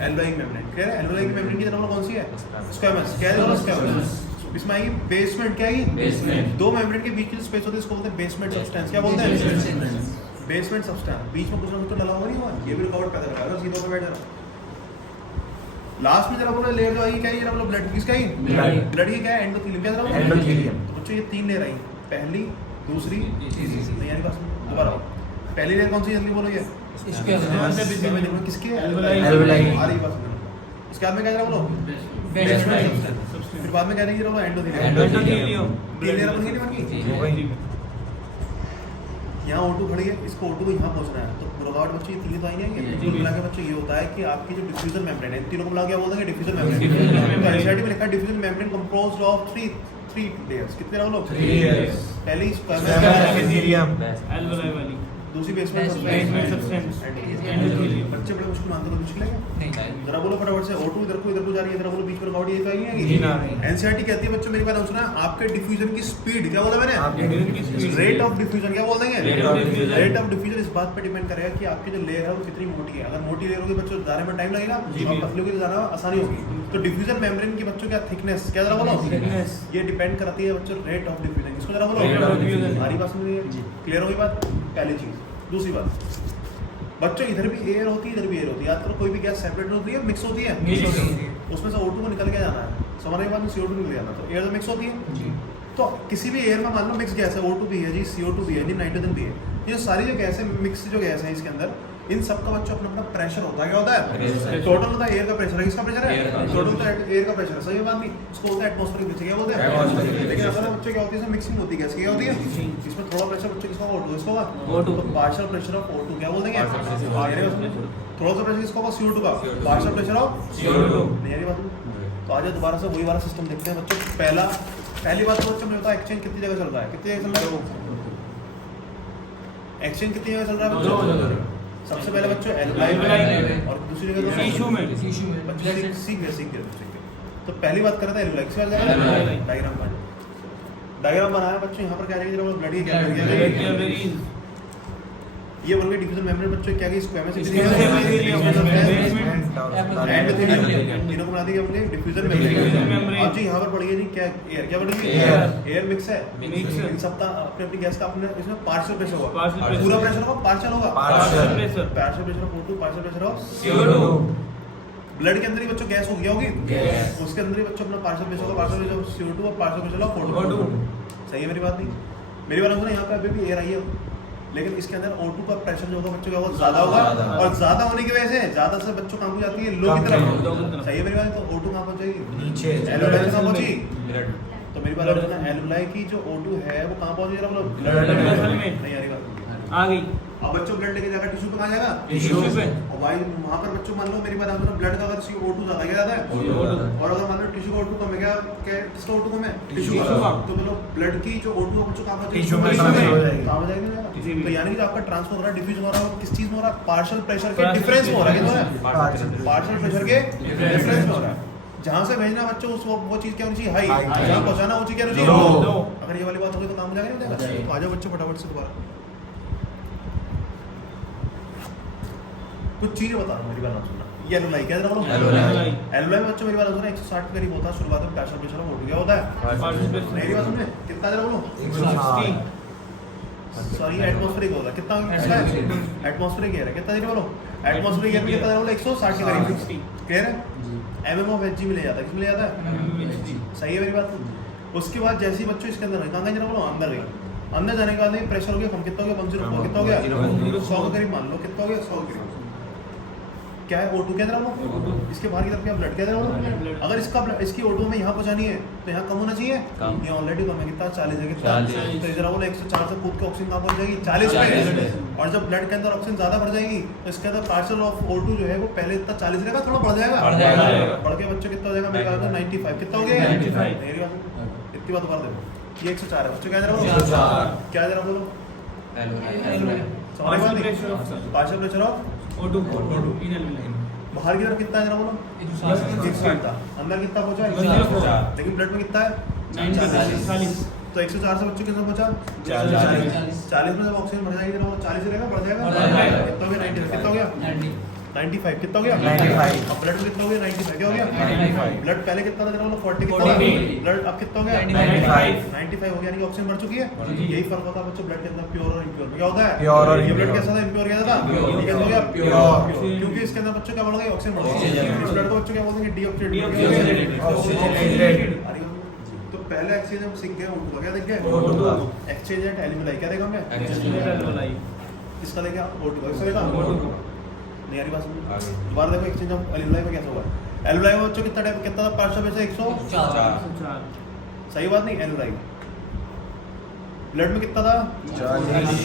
alveoli membrane. क्या है? एल्वुलाई की मेम्ब्रेन की जरा बोलो कौन सी है? स्क्वैमस। क्या है? स्क्वैमस। इसमें आएगी बेसमेंट, क्या आएगी? बेसमेंट। दो मेम्ब्रेन के बीच की स्पेस होती है इसको बोलते हैं बेसमेंट सब्सटेंस। क्या बोलते हैं? Basement substance. बीच में कुछ ना कुछ तो डला होगा, नहीं हुआ? ये भी रुकावट पैदा करेगा अगर सीधे पे बैठ जाना। लास्ट में जरा बोलो लेयर जो आएगी क्या है? जरा बोलो ब्लड किसकी आएगी? ब्लड की क्या है? एंडोथेलियम। क्या जरा बोलो? एंडोथेलियम। तो बच्चों ये तीन लेयर आई, पहली, दूसरी, तीसरी। नहीं यानी बस दोबारा पहली लेयर कौन सी? जल्दी बोलो ये किसकी है? एल्वुलाई। आ रही बात। उसके बाद में क्या जरा बोलो? Basement substance. फिर बाद में क्या रहेगी? जरा एंडोथेलियम। तीन लेयर बन गई, नहीं बन गई? यहाँ O2 खड़ी है, इसको O2 को यहाँ पहुँचना है तो रुकावट बच्चे ये तीन तो आएंगे। कुल मिला के बच्चे ये होता है कि आपकी जो डिफ्यूजन मेम्ब्रेन है, तीनों को मिला के बोल देंगे डिफ्यूजन मेम्ब्रेन। तो एनसीईआरटी में लिखा है diffusion membrane composed of three layers. कितने रहो लोग? 3 layers। पहली Squamous epithelium। एल्वुलाई वाली दूसरी बेसमेंट Basement substance। एंडोथेलियम। बच्चे बड़े मुश्किल मानते हो, मुश्किल है जरा बोलो फटाफट से। O2 इधर को जा रही है, जरा बोलो बीच में रुकावट ये तो जी आएगी। ना, नहीं। एनसीईआरटी कहती है बच्चों मेरी बात सुना, आपके डिफ्यूजन की स्पीड, क्या बोला मैंने? आपके diffusion की speed। रेट ऑफ डिफ्यूजन, क्या बोल देंगे? Rate of diffusion। Rate of diffusion इस बात पर डिपेंड करेगा कि आपकी जो लेयर है वो कितनी मोटी है। अगर मोटी लेयर होगी बच्चों जाने में टाइम लगेगा, जी, और जी। पतली होगी तो जाना आसानी होगी। तो डिफ्यूजन मेम्ब्रेन की बच्चों क्या थिकनेस, क्या जरा बोलो? Thickness। ये डिपेंड करती है बच्चों रेट ऑफ डिफ्यूजन। इसको जरा Rate of बोलो। diffusion। हमारी बात समझ रही है? क्लियर होगी बात? पहली चीज। दूसरी बात बच्चों इधर भी एयर होती है, इधर भी एयर होती है। याद करो कोई भी गैस सेपरेट होती है, मिक्स होती है। उसमें से O2 को निकल के जाना है, समझने के बाद में CO2 निकल जाना, तो एयर तो मिक्स होती है। तो किसी भी एयर में मान लो मिक्स गैस है, O2 भी है जी, CO2 भी है जी, नाइट्रोजन भी है। ये सारी जो गैस है, मिक्स जो गैस है इसके अंदर, इन सबका बच्चों अपना अपना प्रेशर होता है। क्या होता है? Pressure। टोटल होता है एयर का प्रेशर है। किसका प्रेशर है? Air का। टोटल तो एयर का प्रेशर है, सही बात नहीं? इसको बोलते हैं एटमॉस्फेरिक प्रेशर। क्या बोलते हैं? Atmospheric। लेकिन असल में बच्चों क्या होती है, इसमें मिक्सिंग होती है गैस की। क्या होती है? इसमें थोड़ा प्रेशर बच्चों किसका होगा? O2 इसका होगा। O2। तो पार्शियल प्रेशर ऑफ O2 क्या बोल देंगे? Partial pressure of यानी उसमें थोड़ा सा प्रेशर किसका होगा? CO2 का। Partial pressure of CO2। नहीं यानी बात नहीं। तो आज दोबारा से वही वाला सिस्टम देखते हैं बच्चों। पहली बात तो बच्चों में होता है एक्सचेंज कितनी जगह चल रहा है? कितनी जगह चल रहा है? एक्सचेंज कितनी जगह चल रहा है बच्चों? सबसे पहले बच्चों एल्वुलाई में, और दूसरी जगह टिश्यू में। बच्चों सीख गए। तो पहली बात कर रहे थे एल्वुलाई, किसके बारे में? एल्वुलाई। डायग्राम बनाया बच्चों। यहाँ पर क्या रहेगी? जरा ब्लड की क्या रहेगी? ये बोल गए डिफ्यूजन मेम्ब्रेन बच्चों क्या गई? Squamous Epithelium। एंडोथेलियम। तीनों को बना दी क्या बोल गए? Diffusion Diffusion membrane. membrane। अब जी यहाँ पर पड़ी है जी क्या? एयर। क्या पड़ी? Air। एयर मिक्स है। Mix है। इन सबका अपने अपनी गैस का अपने इसमें पार्शियल प्रेशर होगा। Partial pressure। पूरा प्रेशर होगा, पार्शियल होगा। Partial। Pressure partial pressure of O2, partial pressure of CO2। Blood के अंदर ही बच्चों गैस हो गया होगी। Gas। उसके अंदर ही बच्चों अपना पार्शियल प्रेशर होगा, पार्शियल प्रेशर ऑफ CO2 और partial pressure of O2। O2। सही है मेरी बात नहीं? मेरी बात सुनो, यहाँ पे अभी भी एयर आई है, लेकिन इसके अंदर O2 का प्रेशर जो होगा बच्चों का वो ज्यादा होगा और ज्यादा होने की वजह से ज्यादा से बच्चों कहाँ को जाती है लो की तरफ। सही है मेरी बात? तो O2 कहाँ पहुंच जाएगी नीचे एल्वेलाई कहाँ पहुंची। तो मेरी बात है ना एल्वेलाई की जो O2 है वो कहाँ पहुंच रहा है ब्लड में नहीं आ रही बात। आ गई अब बच्चों ब्लड लेके जाकर टिश्यू पे कहाँ जाएगा टिश्यू पे। और भाई वहाँ पर बच्चों मान लो मेरी बात है ब्लड का अगर O2 ज्यादा क्या जाता है और अगर मान लो टिश्यू का O2 कम है क्या किसका O2 कम है टिश्यू का। का। तो मतलब ब्लड की जो O2 है बच्चों कहाँ पहुंच टिश्यू में ट्रांसफर हो जाएगी। कहाँ हो जाएगी किसी भी। तो यानी कि आपका ट्रांसफर हो रहा है डिफ्यूजन हो रहा है किस चीज में हो रहा है पार्शियल प्रेशर के डिफरेंस में हो रहा है कितना है पार्शियल प्रेशर के डिफरेंस में हो रहा है। जहाँ से भेजना बच्चों उस वो चीज क्या होनी चाहिए हाई High। जहाँ पहुंचाना वो चीज क्या होनी Low। चाहिए अगर ये वाली बात होगी तो काम हो जाएगा नहीं हो जाएगा। तो आ जाओ बच्चों फटाफट से दोबारा कुछ चीजें बता रहा हूँ मेरी बात सुनना। ये एल्वेलाई क्या है एल्वेलाई। एल्वेलाई में बच्चों मेरी बात सुनना 160 के करीब होता है शुरुआत में प्रेशर प्रेशर हो गया होता है मेरी बात सुनने कितना जरा बोलो 160। सॉरी एटमॉस्फेरिक होगा कितना एटमॉस्फेरिक एयर है कितना देर बोलो एटमॉस्फेरिक एयर में कितना बोलो 160 के करीब क्लियर है। एमएम ऑफ एचजी में ले जाता है किसमें ले जाता है सही है मेरी बात। उसके बाद जैसे ही बच्चों इसके अंदर कहाँ गए जरा बोलो अंदर गए अंदर जाने के बाद प्रेशर हो गया कम कितना हो गया 104 कितना हो गया 100 के करीब मान लो कितना हो गया 100 के करीब क्या है O2 के अंदर बोलो इसके बाहर की तरफ क्या ब्लड के अंदर बोलो अगर इसका इसकी O2 में यहाँ पहुंचानी है तो यहाँ कम होना चाहिए ये ऑलरेडी कम है कितना 40 है कितना तो इधर बोलो 104 से कूद के ऑक्सीजन कहाँ पहुंच जाएगी 40 पे और जब ब्लड के अंदर ऑक्सीजन ज्यादा बढ़ जाएगी तो इसके अंदर पार्शियल ऑफ O2 जो है वो पहले इतना 40 रहेगा थोड़ा बढ़ जाएगा बढ़ के बच्चों कितना हो जाएगा मेरे ख्याल में 95 कितना हो गया 95 मेरी बात इतनी बात कर दो ये 104 है बच्चों क्या जरा बोलो क्या जरा बोलो partial pressure of O2 inhale बाहर की तरफ कितना है जरा बोलो 160 था अंदर कितना पहुंचा है 104 लेकिन ब्लड में कितना है 40 तो 104 से बच्चों कितना पहुंचा 40 में जब ऑक्सीजन बढ़ जाएगी जरा 40 रहेगा बढ़ जाएगा कितना हो गया 90 कितना हो गया 95 कितना हो गया 95 अब ब्लड कितना हो गया 95 क्या हो गया 95 ब्लड पहले कितना था जरा बोलो 40 कितना था 40 ब्लड अब कितना हो गया 95 95 हो गया यानी कि ऑक्सीजन बढ़ चुकी है यही फर्क होता है बच्चों ब्लड के अंदर प्योर और इम्प्योर में क्या होता है Pure और ये ब्लड impure। कैसा था इम्प्योर कैसा था Pure। ये कैसा हो गया Pure। क्योंकि इसके अंदर बच्चों क्या बढ़ गया ऑक्सीजन बढ़ गया Oxygen। इस ब्लड को बच्चों क्या बोलते हैं Deoxygenated। डीऑक्सीजनेटेड तो पहले एक्सचेंज हम सीख गए O2 का क्या देख गए O2 का। एक्सचेंज एट एल्यूमिनाई क्या देखा हमने किसका देखा O2 का किसका देखा नहीं आ रही बात समझ दोबारा देखो एक्सचेंज ऑफ एल्यूमिनाई में कैसा हुआ एल्यूमिनाई में बच्चों कितना टाइप कितना था पार्शियल प्रेशर 100 सही बात नहीं एल्यूमिनाई ब्लड में कितना था 40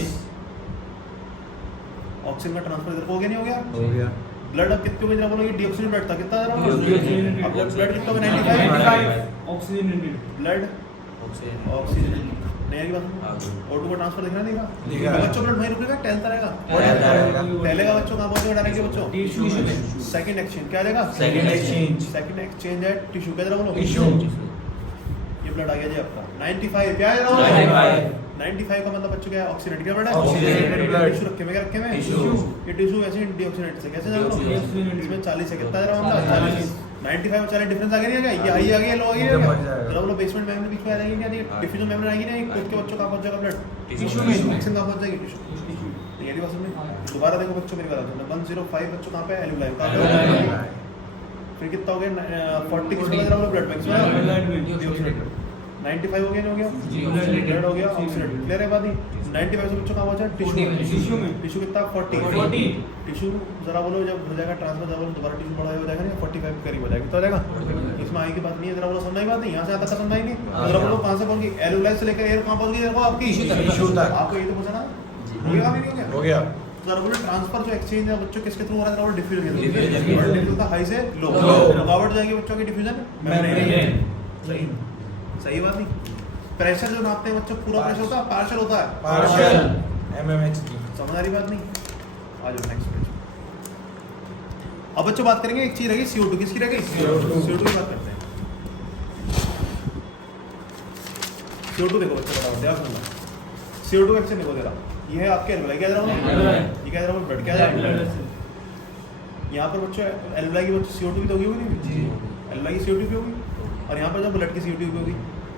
ऑक्सीजन का ट्रांसफर इधर को हो गया नहीं हो गया हो गया ब्लड अब कितने में जरा बोलो ये डीऑक्सीजन ब्लड था कितना जरा Deoxygenated। अब ब्लड कितना में 95 ऑक्सीजनेटेड ब्लड ऑक्सीजन नहीं आ रही बात O2 का ट्रांसफर दिख रहा दिख नहीं रहा है। बच्चों ब्लड वहीं रुकेगा टेंथ रहेगा रहेगा। पहले का बच्चों कहाँ पहुंचेगा डायरेक्टली बच्चों टिश्यू सेकंड एक्सचेंज क्या आ जाएगा सेकंड एक्सचेंज सेकंड एक्सचेंज है टिश्यू क्या जरा बोलो टिश्यू ये ब्लड आ गया जी आपका 95 क्या है जरा 95 का मतलब बच्चों क्या है ऑक्सीडेट क्या ब्लड है Oxygenated blood। टिश्यू रखे में क्या रखे में टिश्यू। ये टिश्यू ऐसे डीऑक्सीडेट से कैसे जानो Deoxygenated। इसमें 40 है कितना जरा मतलब 40 95 और 40 डिफरेंस आ गया नहीं आ गया ये हाई आ गया लो आ गया बढ़ जाएगा। जरा बोलो बेसमेंट मेम्ब्रेन बीच में आ जाएगी क्या डिफ्यूजन मेम्ब्रेन आएगी नहीं खुद के बच्चों कहाँ पहुंच जाएगा ब्लड टिश्यू में। ऑक्सीजन कहाँ पहुंच जाएगी टिश्यू ये वाली बात समझे दोबारा देखो बच्चों मेरी बात सुनो 105 बच्चों कहाँ पे एल्यूमिनाई कहाँ पे फिर कितना हो गया 40 किसमें जरा बोलो ब्लड में किसमें ब्लड में डीऑक्सीडेट 95 हो गया नहीं हो गया Deoxygenated। ब्लड हो गया ऑक्सीडेट क्लियर है बात ही 95 से बच्चों कहाँ पहुंचा टिश्यू में टिश्यू कितना 40 40 टिश्यू जरा बोलो जब हो जाएगा ट्रांसफर जब दोबारा टिश्यू बड़ा हो जाएगा ना 45 करीब हो जाएगा तो हो जाएगा इसमें आई की बात नहीं है जरा बोलो समझ आई बात नहीं यहाँ से आता खत्म नहीं जरा बोलो कहाँ से पहुंची एल्यूमिनाई से लेकर एयर कहाँ पहुंच गई देखो आपकी टिश्यू तक। आपको ये तो पूछा ना हो गया नहीं हो गया हो गया जरा बोलो ट्रांसफर जो एक्सचेंज है बच्चों किसके थ्रू हो रहा है जरा डिफ्यूजन Diffusion। और डिफ्यूजन का हाई से लो Low। रुकावट जाएगी बच्चों की डिफ्यूजन Membrane। सही सही बात नहीं प्रेशर जो नापते हैं बच्चों पूरा प्रेशर होता है पार्शियल होता है पार्शियल MMHG समझ आ रही बात नहीं आ जाओ नेक्स्ट पेज अब बच्चों बात करेंगे एक चीज रहेगी CO2 किसकी रहेगी CO2 CO2 की बात करते हैं CO2 देखो बच्चों बताओ ध्यान सुनना CO2 एक्शन देखो जरा ये है आपके एल्वेलाई क्या जरा ये क्या जरा ब्लड क्या जरा यहाँ पर बच्चों एल्वेलाई की बच्चों CO2 भी तो होगी नहीं एल्वेलाई की CO2 भी होगी और यहाँ पर जब ब्लड की CO2 भी होगी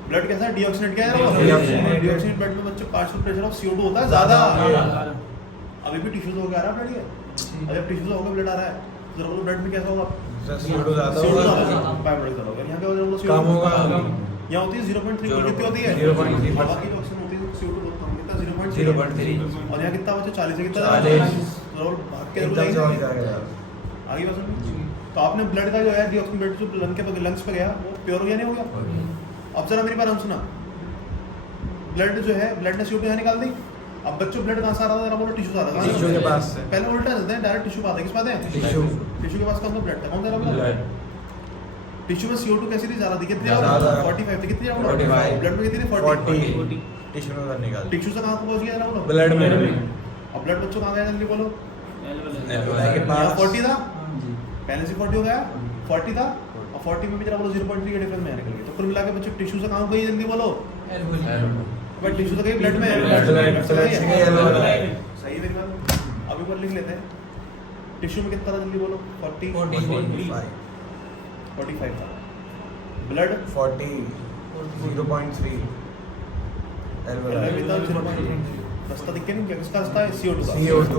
ब्लड कैसा है डीऑक्सीनेट क्या है Deoxygenated। डीऑक्सीनेट ब्लड में बच्चों पार्शियल प्रेशर ऑफ CO2 होता है ज्यादा अभी भी टिश्यू से होकर आ रहा है ब्लड ये और जब टिश्यू से होकर ब्लड आ रहा है तो जरा बोलो ब्लड में कैसा होगा CO2 ज्यादा CO2 होगा ज्यादा बाय ब्लड ज्यादा होगा यहाँ क्या होगा कम होगा यहाँ होती है 0.3 कितनी होती है 0.3 हवा की जो ऑक्सीजन होती है CO2 बहुत कम कितना 0.3 और यहाँ कितना बच्चों 40 से कितना 40 तो भाग के एकदम से हो जाएगा। आगे बात सुनो। तो आपने ब्लड का जो है डीऑक्सीजन ब्लड जो लंग्स पे गया वो प्योर हो गया नहीं हो गया। अब जरा मेरी बात सुना, ब्लड जो है ब्लड ने CO2 यहाँ निकाल दी। अब बच्चों ब्लड कहाँ से आ रहा था जरा बोलो, टिश्यू से आ रहा था। टिश्यू के पास से। पहले उल्टा चलते हैं, डायरेक्ट टिश्यू पे आते हैं। किस पाते हैं? टिश्यू के पास कौन सा ब्लड था, कौन सा रहा? टिश्यू में CO2 कैसी थी, ज्यादा थी, कितनी ज्यादा। 45 थी, कितनी 45 ब्लड में कितनी थी 40 टिश्यू में बाहर निकाल। टिश्यू से कहाँ पहुंच गया जरा बोलो? ब्लड में अब ब्लड बच्चों कहाँ गया जल्दी बोलो? एल्वेओलाई के यहाँ पास 40 था, जी पहले से 40 हो गया, 40 था और 40 में भी जरा बोलो 0.3 के डिफरेंस में निकल गई। तो कुल मिला के बच्चों टिश्यू से कहाँ गई जल्दी बोलो? बट टिश्यू तो गई ब्लड में, ब्लड से गई एल्वेओलाई। सही है मेरी बात। अभी पर लिख लेते हैं, टिश्यू में कितना था जल्दी बोलो? 45 था, ब्लड 40 0.3 एल्वेओलाई। रास्ता दिख के नहीं क्या, किसका रास्ता है? CO2 का। CO2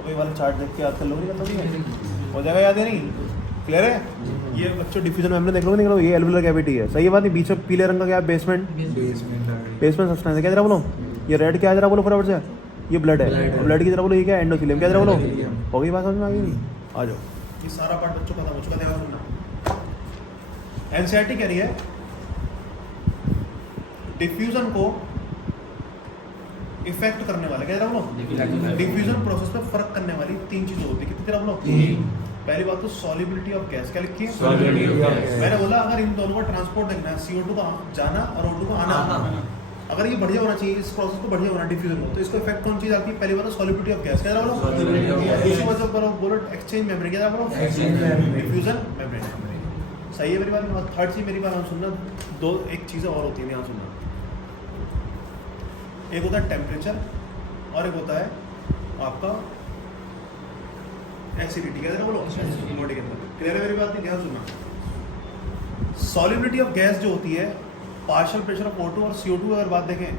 अब ये वाला चार्ट देख के याद कर लो, नहीं करना नहीं हो जाएगा, याद है नहीं? क्लियर है? ये बच्चों डिफ्यूजन मेम्ब्रेन देख लो, नहीं करो, ये एल्वेओलर कैविटी है। सही है बात नहीं? बीच में पीले रंग का क्या है? बेसमेंट सब्सटेंस है। क्या जरा बोलो? ये रेड क्या है जरा बोलो फटाफट से? ये ब्लड है। ब्लड की जरा बोलो ये क्या है? एंडोथेलियम। क्या जरा बोलो? हो गई बात समझ में? आ गई नहीं? आ जाओ, ये सारा पार्ट बच्चों खत्म हो चुका, ध्यान रखना। एनसीईआरटी कह रही है डिफ्यूजन को इफेक्ट करने वाले, क्या जरा बोलो? डिफ्यूजन प्रोसेस पे फर्क करने वाली 3 चीजें होती है। कितनी जरा बोलो? पहली बात तो सॉल्युबिलिटी ऑफ गैस। क्या लिखी है? मैंने बोला अगर इन दोनों का ट्रांसपोर्ट देखना है, CO2 का जाना और O2 का आना, अगर ये बढ़िया होना चाहिए, इस प्रोसेस को बढ़िया होना डिफ्यूजन को, तो इसको इफेक्ट कौन चीज आती है? पहली बात तो सॉल्युबिलिटी ऑफ गैस। क्या जरा बोलो? इसी वजह से बोलो एक्सचेंज मेम्ब्रेन। क्या जरा बोलो? Diffusion membrane. सही है मेरी बात? थर्ड चीज मेरी बात हम सुनना, एक चीज़ें और होती है, ध्यान सुनना। एक होता है टेम्परेचर और एक होता है आपका एसिडिटी। क्या बोलो? बॉडी के अंदर। क्लियर है मेरी बात? नहीं, ध्यान सुनना। सॉल्युबिलिटी ऑफ गैस जो होती है, पार्शियल प्रेशर ऑफ O2 और CO2 अगर बात देखें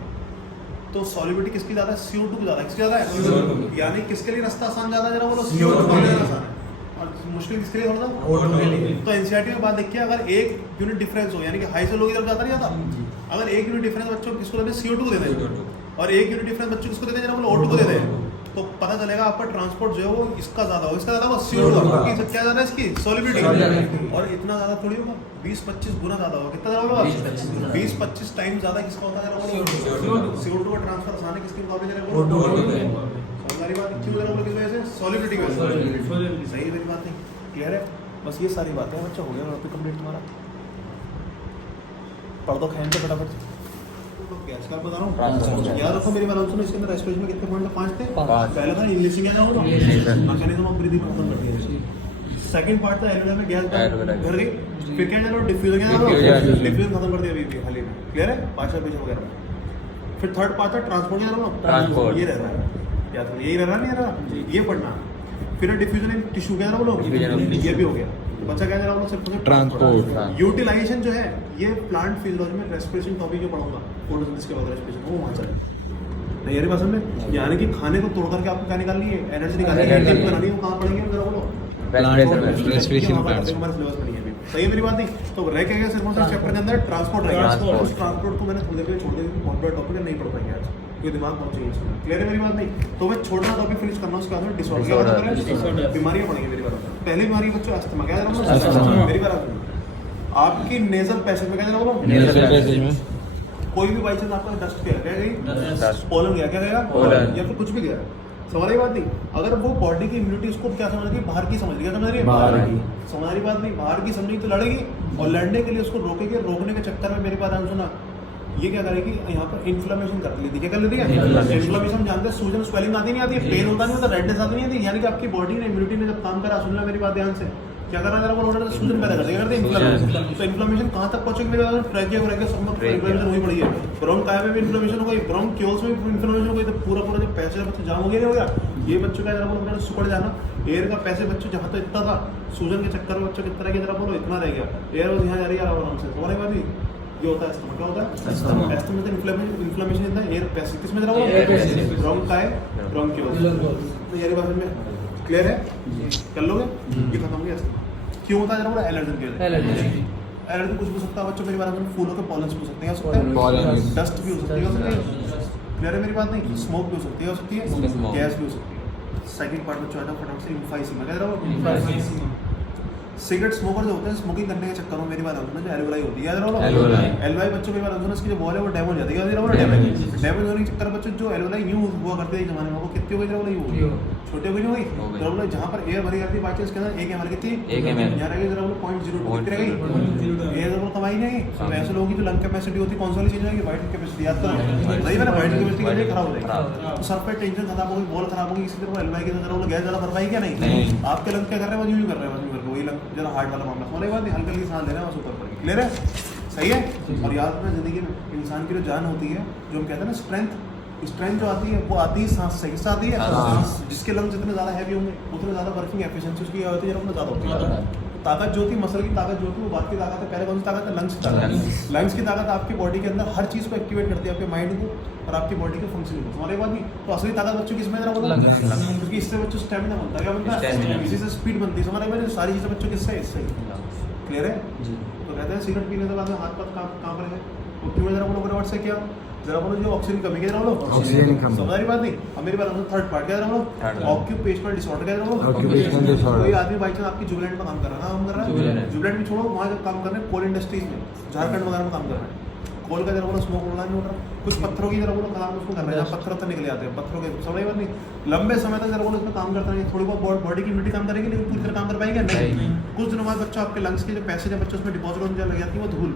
तो सॉल्युबिलिटी किसकी ज़्यादा है? CO2 की ज़्यादा है। किसकी ज़्यादा है? यानी किसके लिए रास्ता आसान ज़्यादा है जरा बोलो? CO2 का आसान है। और मुश्किल किसके लिए थोड़ा सा? O2 के लिए। तो एनसीईआरटी में बात देखिए, अगर 1 यूनिट डिफरेंस हो, यानी कि हाई से लो की तरफ जाता नहीं जाता, अगर 1 यूनिट डिफरेंस बच्चों किसको देते हैं? CO2 को देते हैं। और 1 यूनिट डिफरेंस बच्चों किसको देते हैं जरा बोलो? O2 को देते हैं। तो पता चलेगा आपका ट्रांसपोर्ट जो है वो इसका ज्यादा होगा, इसका ज्यादा होगा CO2 का, क्योंकि क्या ज्यादा है इसकी सॉल्युबिलिटी। और इतना ज्यादा थोड़ी होगा, 20-25 गुना ज्यादा होगा। कितना ज्यादा होगा? 20-25 टाइम ज्यादा किसका होता है? CO2 का ट्रांसफर आसान है किसके मुकाबले जरा बोलो? हमारी बात क्यों जरा बोलो? किस वजह से? सॉल्युबिलिटी की वजह से। सही है मेरी बात? नहीं क्लियर है? बस ये सारी बातें हैं बच्चा, हो गया टॉपिक कंप्लीट तुम्हारा। पढ़ दो खैन से फटाफट। गैस का बता रहा हूँ, याद रखो मेरी बात सुनो। इसके अंदर रेस्पिरेशन में कितने पॉइंट थे? 5 थे। पहला था इंग्लिशिंग, क्या होगा? मैकेनिज्म ऑफ ब्रीथिंग खत्म कर दिया। सेकंड पार्ट था एल्वेओलाई में गैस भर गई। फिर क्या चलो डिफ्यूजन, क्या डिफ्यूजन खत्म कर दिया अभी खाली में। क्लियर है? पार्शियल प्रेशर वगैरह। फिर थर्ड पार्ट था ट्रांसपोर्ट, क्या ये रह रहा है, याद रखो यही रह रहा नहीं रहा, ये पढ़ना। फिर डिफ्यूजन इन टिश्यू, क्या बोलो? ये भी हो गया। बच्चा क्या जरा बोलो? सिर्फ ट्रांसपोर्ट। यूटिलाइजेशन जो है ये प्लांट फिजियोलॉजी में रेस्पिरेशन टॉपिक जो पढ़ाऊंगा, फोटोसिंथेसिस के बाद रेस्पिरेशन, वो वहाँ चले। नहीं यार बात समझ, यानी कि खाने को तोड़ करके आपको क्या निकालनी है? एनर्जी निकालनी है, बनानी है। वो कहाँ पढ़ेंगे जरा बोलो? रेस्पिरेशन हमारे सिलेबस में नहीं है अभी। सही है मेरी बात? नहीं तो रह क्या गया सिर्फ चैप्टर के अंदर ट्रांसपोर्ट रहेगा। उस ट्रांसपोर्ट को मैंने थोड़ी देर छोड़ दिया, बहुत बड़ा टॉपिक है, नहीं पढ़ पाएंगे आज, ये दिमाग बहुत चाहिए इसमें। क्लियर है मेरी बात? नहीं तो मैं छोड़ना टॉपिक फिनिश करना, उसके बाद में डिसऑर्डर बीमारियां पड़ेंगी मेरी बात। पहली बीमारी बच्चों अस्थमा। क्या जरा मेरी बात? आपकी नेजल पैसेज में, क्या जरा बोलो? नेजल पैसेज में कोई भी बाई चांस आपका डस्ट गया, क्या गई? पोलन गया, क्या गया? या फिर कुछ भी गया, सवाल ही बात नहीं। अगर वो बॉडी की इम्यूनिटी उसको क्या समझ रही है? बाहर की समझ रही है। समझ रही है? बाहर की समझ रही बात नहीं, बाहर की समझी तो लड़ेगी, और लड़ने के लिए उसको रोकेगी। रोकने के चक्कर में मेरी बात आंसू सुना, ये क्या करेगी? यहाँ पर इन्फ्लेमेशन कर लेती है। क्या कर लेती है? इन्फ्लेमेशन जानते हैं, सूजन स्वेलिंग आती नहीं आती है, पेन होता नहीं होता, रेडनेस आती नहीं आती, यानी कि आपकी बॉडी ने इम्यूनिटी ने जब काम करा, सुन लो मेरी बात ध्यान से, क्या करना जरा बोलो? सूजन पैदा कर देगा, इन्फ्लेमेशन। तो इन्फ्लेमेशन कहाँ तक पहुंचेगी मेरे बात? ट्रैकिया सब में इन्फ्लेमेशन हुई पड़ी है। ब्रोंकाई में भी इन्फ्लेमेशन हो गई, ब्रोंकियोल्स में भी इन्फ्लेमेशन हो गई, तो पूरा जो पैसे बच्चे जाम हो गया, नहीं हो गया? ये बच्चों का जरा बोलो सुकड़ जाना, एयर का पैसे बच्चों जहाँ तक इतना था, सूजन के चक्कर में बच्चों कितना रह गया जरा बोलो? इतना रह गया। एयर बस यहाँ जा रही है आराम से। तुम्हारे बात नहीं, ये होता है अस्थमा। क्या होता है? अस्थमा में इन्फ्लेमेशन इतना एयर पैसेज, किसमें जरा बोलो? Bronchi, bronchioles. तो ये बात में क्लियर है? कर लोगे? ये खत्म हो गया अस्थमा। क्यों होता है जरा बोलो? एलर्जन के लिए। एलर्जी कुछ भी हो सकता है बच्चों, मेरी बात में फूलों के पॉलन भी हो सकते हैं, डस्ट भी हो सकती है। क्लियर है मेरी बात नहीं? स्मोक भी हो सकती है, Smoke. गैस भी हो सकती है। सेकंड पार्ट में चौथा फटाफट से इम्फाइसीमा कह रहा हूँ। सिगरेट स्मोकर जो होते हैं स्मोकिंग करने के चक्कर में मेरी बात होती है जो एल्वोलाई होती है, याद रखो Alveoli. एल्वोलाई बच्चों की बात होती है उसकी जो बॉल है वो डैमेज हो जाती है, Damage. डैमेज होने के चक्कर में बच्चों जो एल्वोलाई यूं हुआ करते थे जमाने में वो कितनी हो गई एल्वोलाई यूं छोटे हो गई नहीं हो हुई गई। एल्वोलाई जहां पर एयर भरी जाती है बाई चांस के अंदर 1 ml कितनी 1 ml. यहां रह गई जरा 0.02 कितनी रह गई एयर जरूर कमाई नहीं तो हाँ। ऐसे लोगों की जो लंग कैपेसिटी होती है कौन सी वाली चीज है कि वाइट कैपेसिटी याद करो नहीं मैंने वाइट कैपेसिटी कभी खराब हो जाएगी तो सर पे टेंशन खराब होगी बॉल खराब होगी इसी तरह एल्वोलाई के अंदर वो गैस ज्यादा भर पाएगी क्या नहीं नहीं। आपके लंग क्या कर रहे हैं वो यूं कर रहे हैं बस वही लंग जरा हार्ट वाला मामला हमारे बात हल्का हल्की सांस लेना है बस ऊपर पर क्लियर है सही है और याद रखना जिंदगी में इंसान की जो जान होती है जो हम कहते हैं ना स्ट्रेंथ जो आती है वो आती है सांस से किससे आती है सांस। जिसके लंग्स जितने ज्यादा हैवी होंगे उतने ज्यादा वर्किंग एफिशिएंसी उसकी होती है उतना ज्यादा होती है ताकत जो होती है मसल की ताकत जो होती है वो बात की ताकत है पहले कौन सी ताकत है लंग्स की ताकत लंग्स की ताकत आपकी बॉडी के अंदर हर चीज को एक्टिवेट करती है आपके माइंड को और आपकी बॉडी के फंक्शन को हमारे बात नहीं तो असली ताकत बच्चों की इसमें जरा बोलो Lungs. क्योंकि इससे बच्चों स्टैमिना बनता है क्या बनता है Stamina. इसी से स्पीड बनती है हमारे बात सारी चीजें बच्चों किससे इससे क्लियर है जी तो कहते हैं सिगरेट पीने के बाद में हाथ पाथ कहाँ पर है वो क्यों है जरा बोलो फटाफट से क्या जरा बोलो जो ऑक्सीजन की कमी क्या जरा बोलो ऑक्सीजन की कमी। समझ रही बात नहीं अब मेरी बात थर्ड पार्ट क्या जरा बोलो Third. ऑक्यूपेशनल डिसऑर्डर क्या जरा बोलो Occupational disorder. कोई आदमी बाई चांस आपकी जुबिलेंट में काम कर रहा है काम कर रहा है Jubilant. जुबिलेंट में छोड़ो वहाँ जब काम कर रहे हैं कोल इंडस्ट्रीज में झारखंड वगैरह में काम कर रहे हैं कोल का जरा बोलो स्मोक उड़ना नहीं उड़ रहा कुछ पत्थरों की जरा बोलो काम उसको कर रहे हैं जहाँ पत्थर तो निकले आते हैं पत्थरों के समझ बात नहीं लंबे समय तक जरा बोलो इसमें काम करता है थोड़ी बहुत बॉडी की इम्यूनिटी काम करेगी लेकिन पूरी तरह काम कर पाएंगे नहीं कुछ दिनों बाद बच्चों आपके लंग्स के जो पैसेज है बच्चों उसमें डिपॉजिट होने लग जाती है वो धूल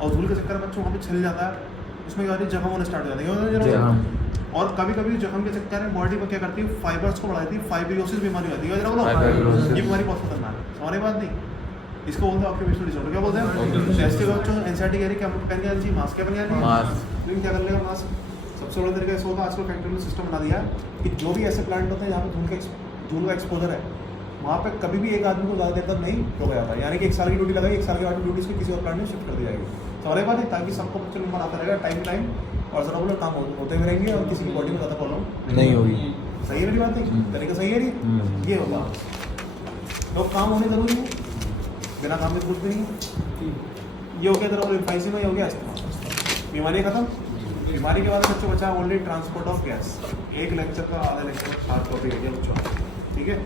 और धूल के चक्कर में बच्चों वहाँ पे छिल जाता है उसमें क्या होती है जख्म होने स्टार्ट हो जाती है क्या होता है और कभी कभी जख्म के चक्कर में बॉडी में क्या करती है फाइबर्स को बढ़ाती है फाइब्रोसिस बीमारी होती है जरा बोलो Fibrosis. ये बीमारी बहुत खतरनाक है हमारी बात नहीं इसको बोलते हैं ऑक्यूपेशनल डिसऑर्डर क्या बोलते हैं टेस्ट के बच्चों एनसीईआरटी कह रही है क्या पहन के चाहिए मास्क क्या पहन के Mask. लेकिन क्या कर लेगा मास्क सबसे बड़ा तरीका ऐसा होगा आजकल फैक्ट्री में सिस्टम बना दिया है कि जो भी ऐसे प्लांट होते हैं जहाँ पे धूल का एक्सपोजर है वहाँ पे कभी भी एक आदमी को ज़्यादा देर तक नहीं रोका जाता यानी कि 1 साल की ड्यूटी लगाई 1 साल के बाद ड्यूटी उसकी किसी और प्लांट में शिफ्ट कर दी जाएगी तो हमारे बात है ताकि सबको बच्चों नंबर आता रहेगा टाइम और जरा बोलो काम होते हुए रहेंगे और किसी की बॉडी में ज़्यादा प्रॉब्लम नहीं होगी सही है मेरी बात नहीं तरीका सही है नहीं ये होगा तो काम होने जरूरी है बिना काम के कुछ भी नहीं ये हो गया जरा बोलो इम्फाइसीमा ये हो गया अस्थमा बीमारी खत्म बीमारी के बाद बच्चों बचा ओनली ट्रांसपोर्ट ऑफ गैस एक लेक्चर का आधा लेक्चर 7 टॉपिक है बच्चों ठीक है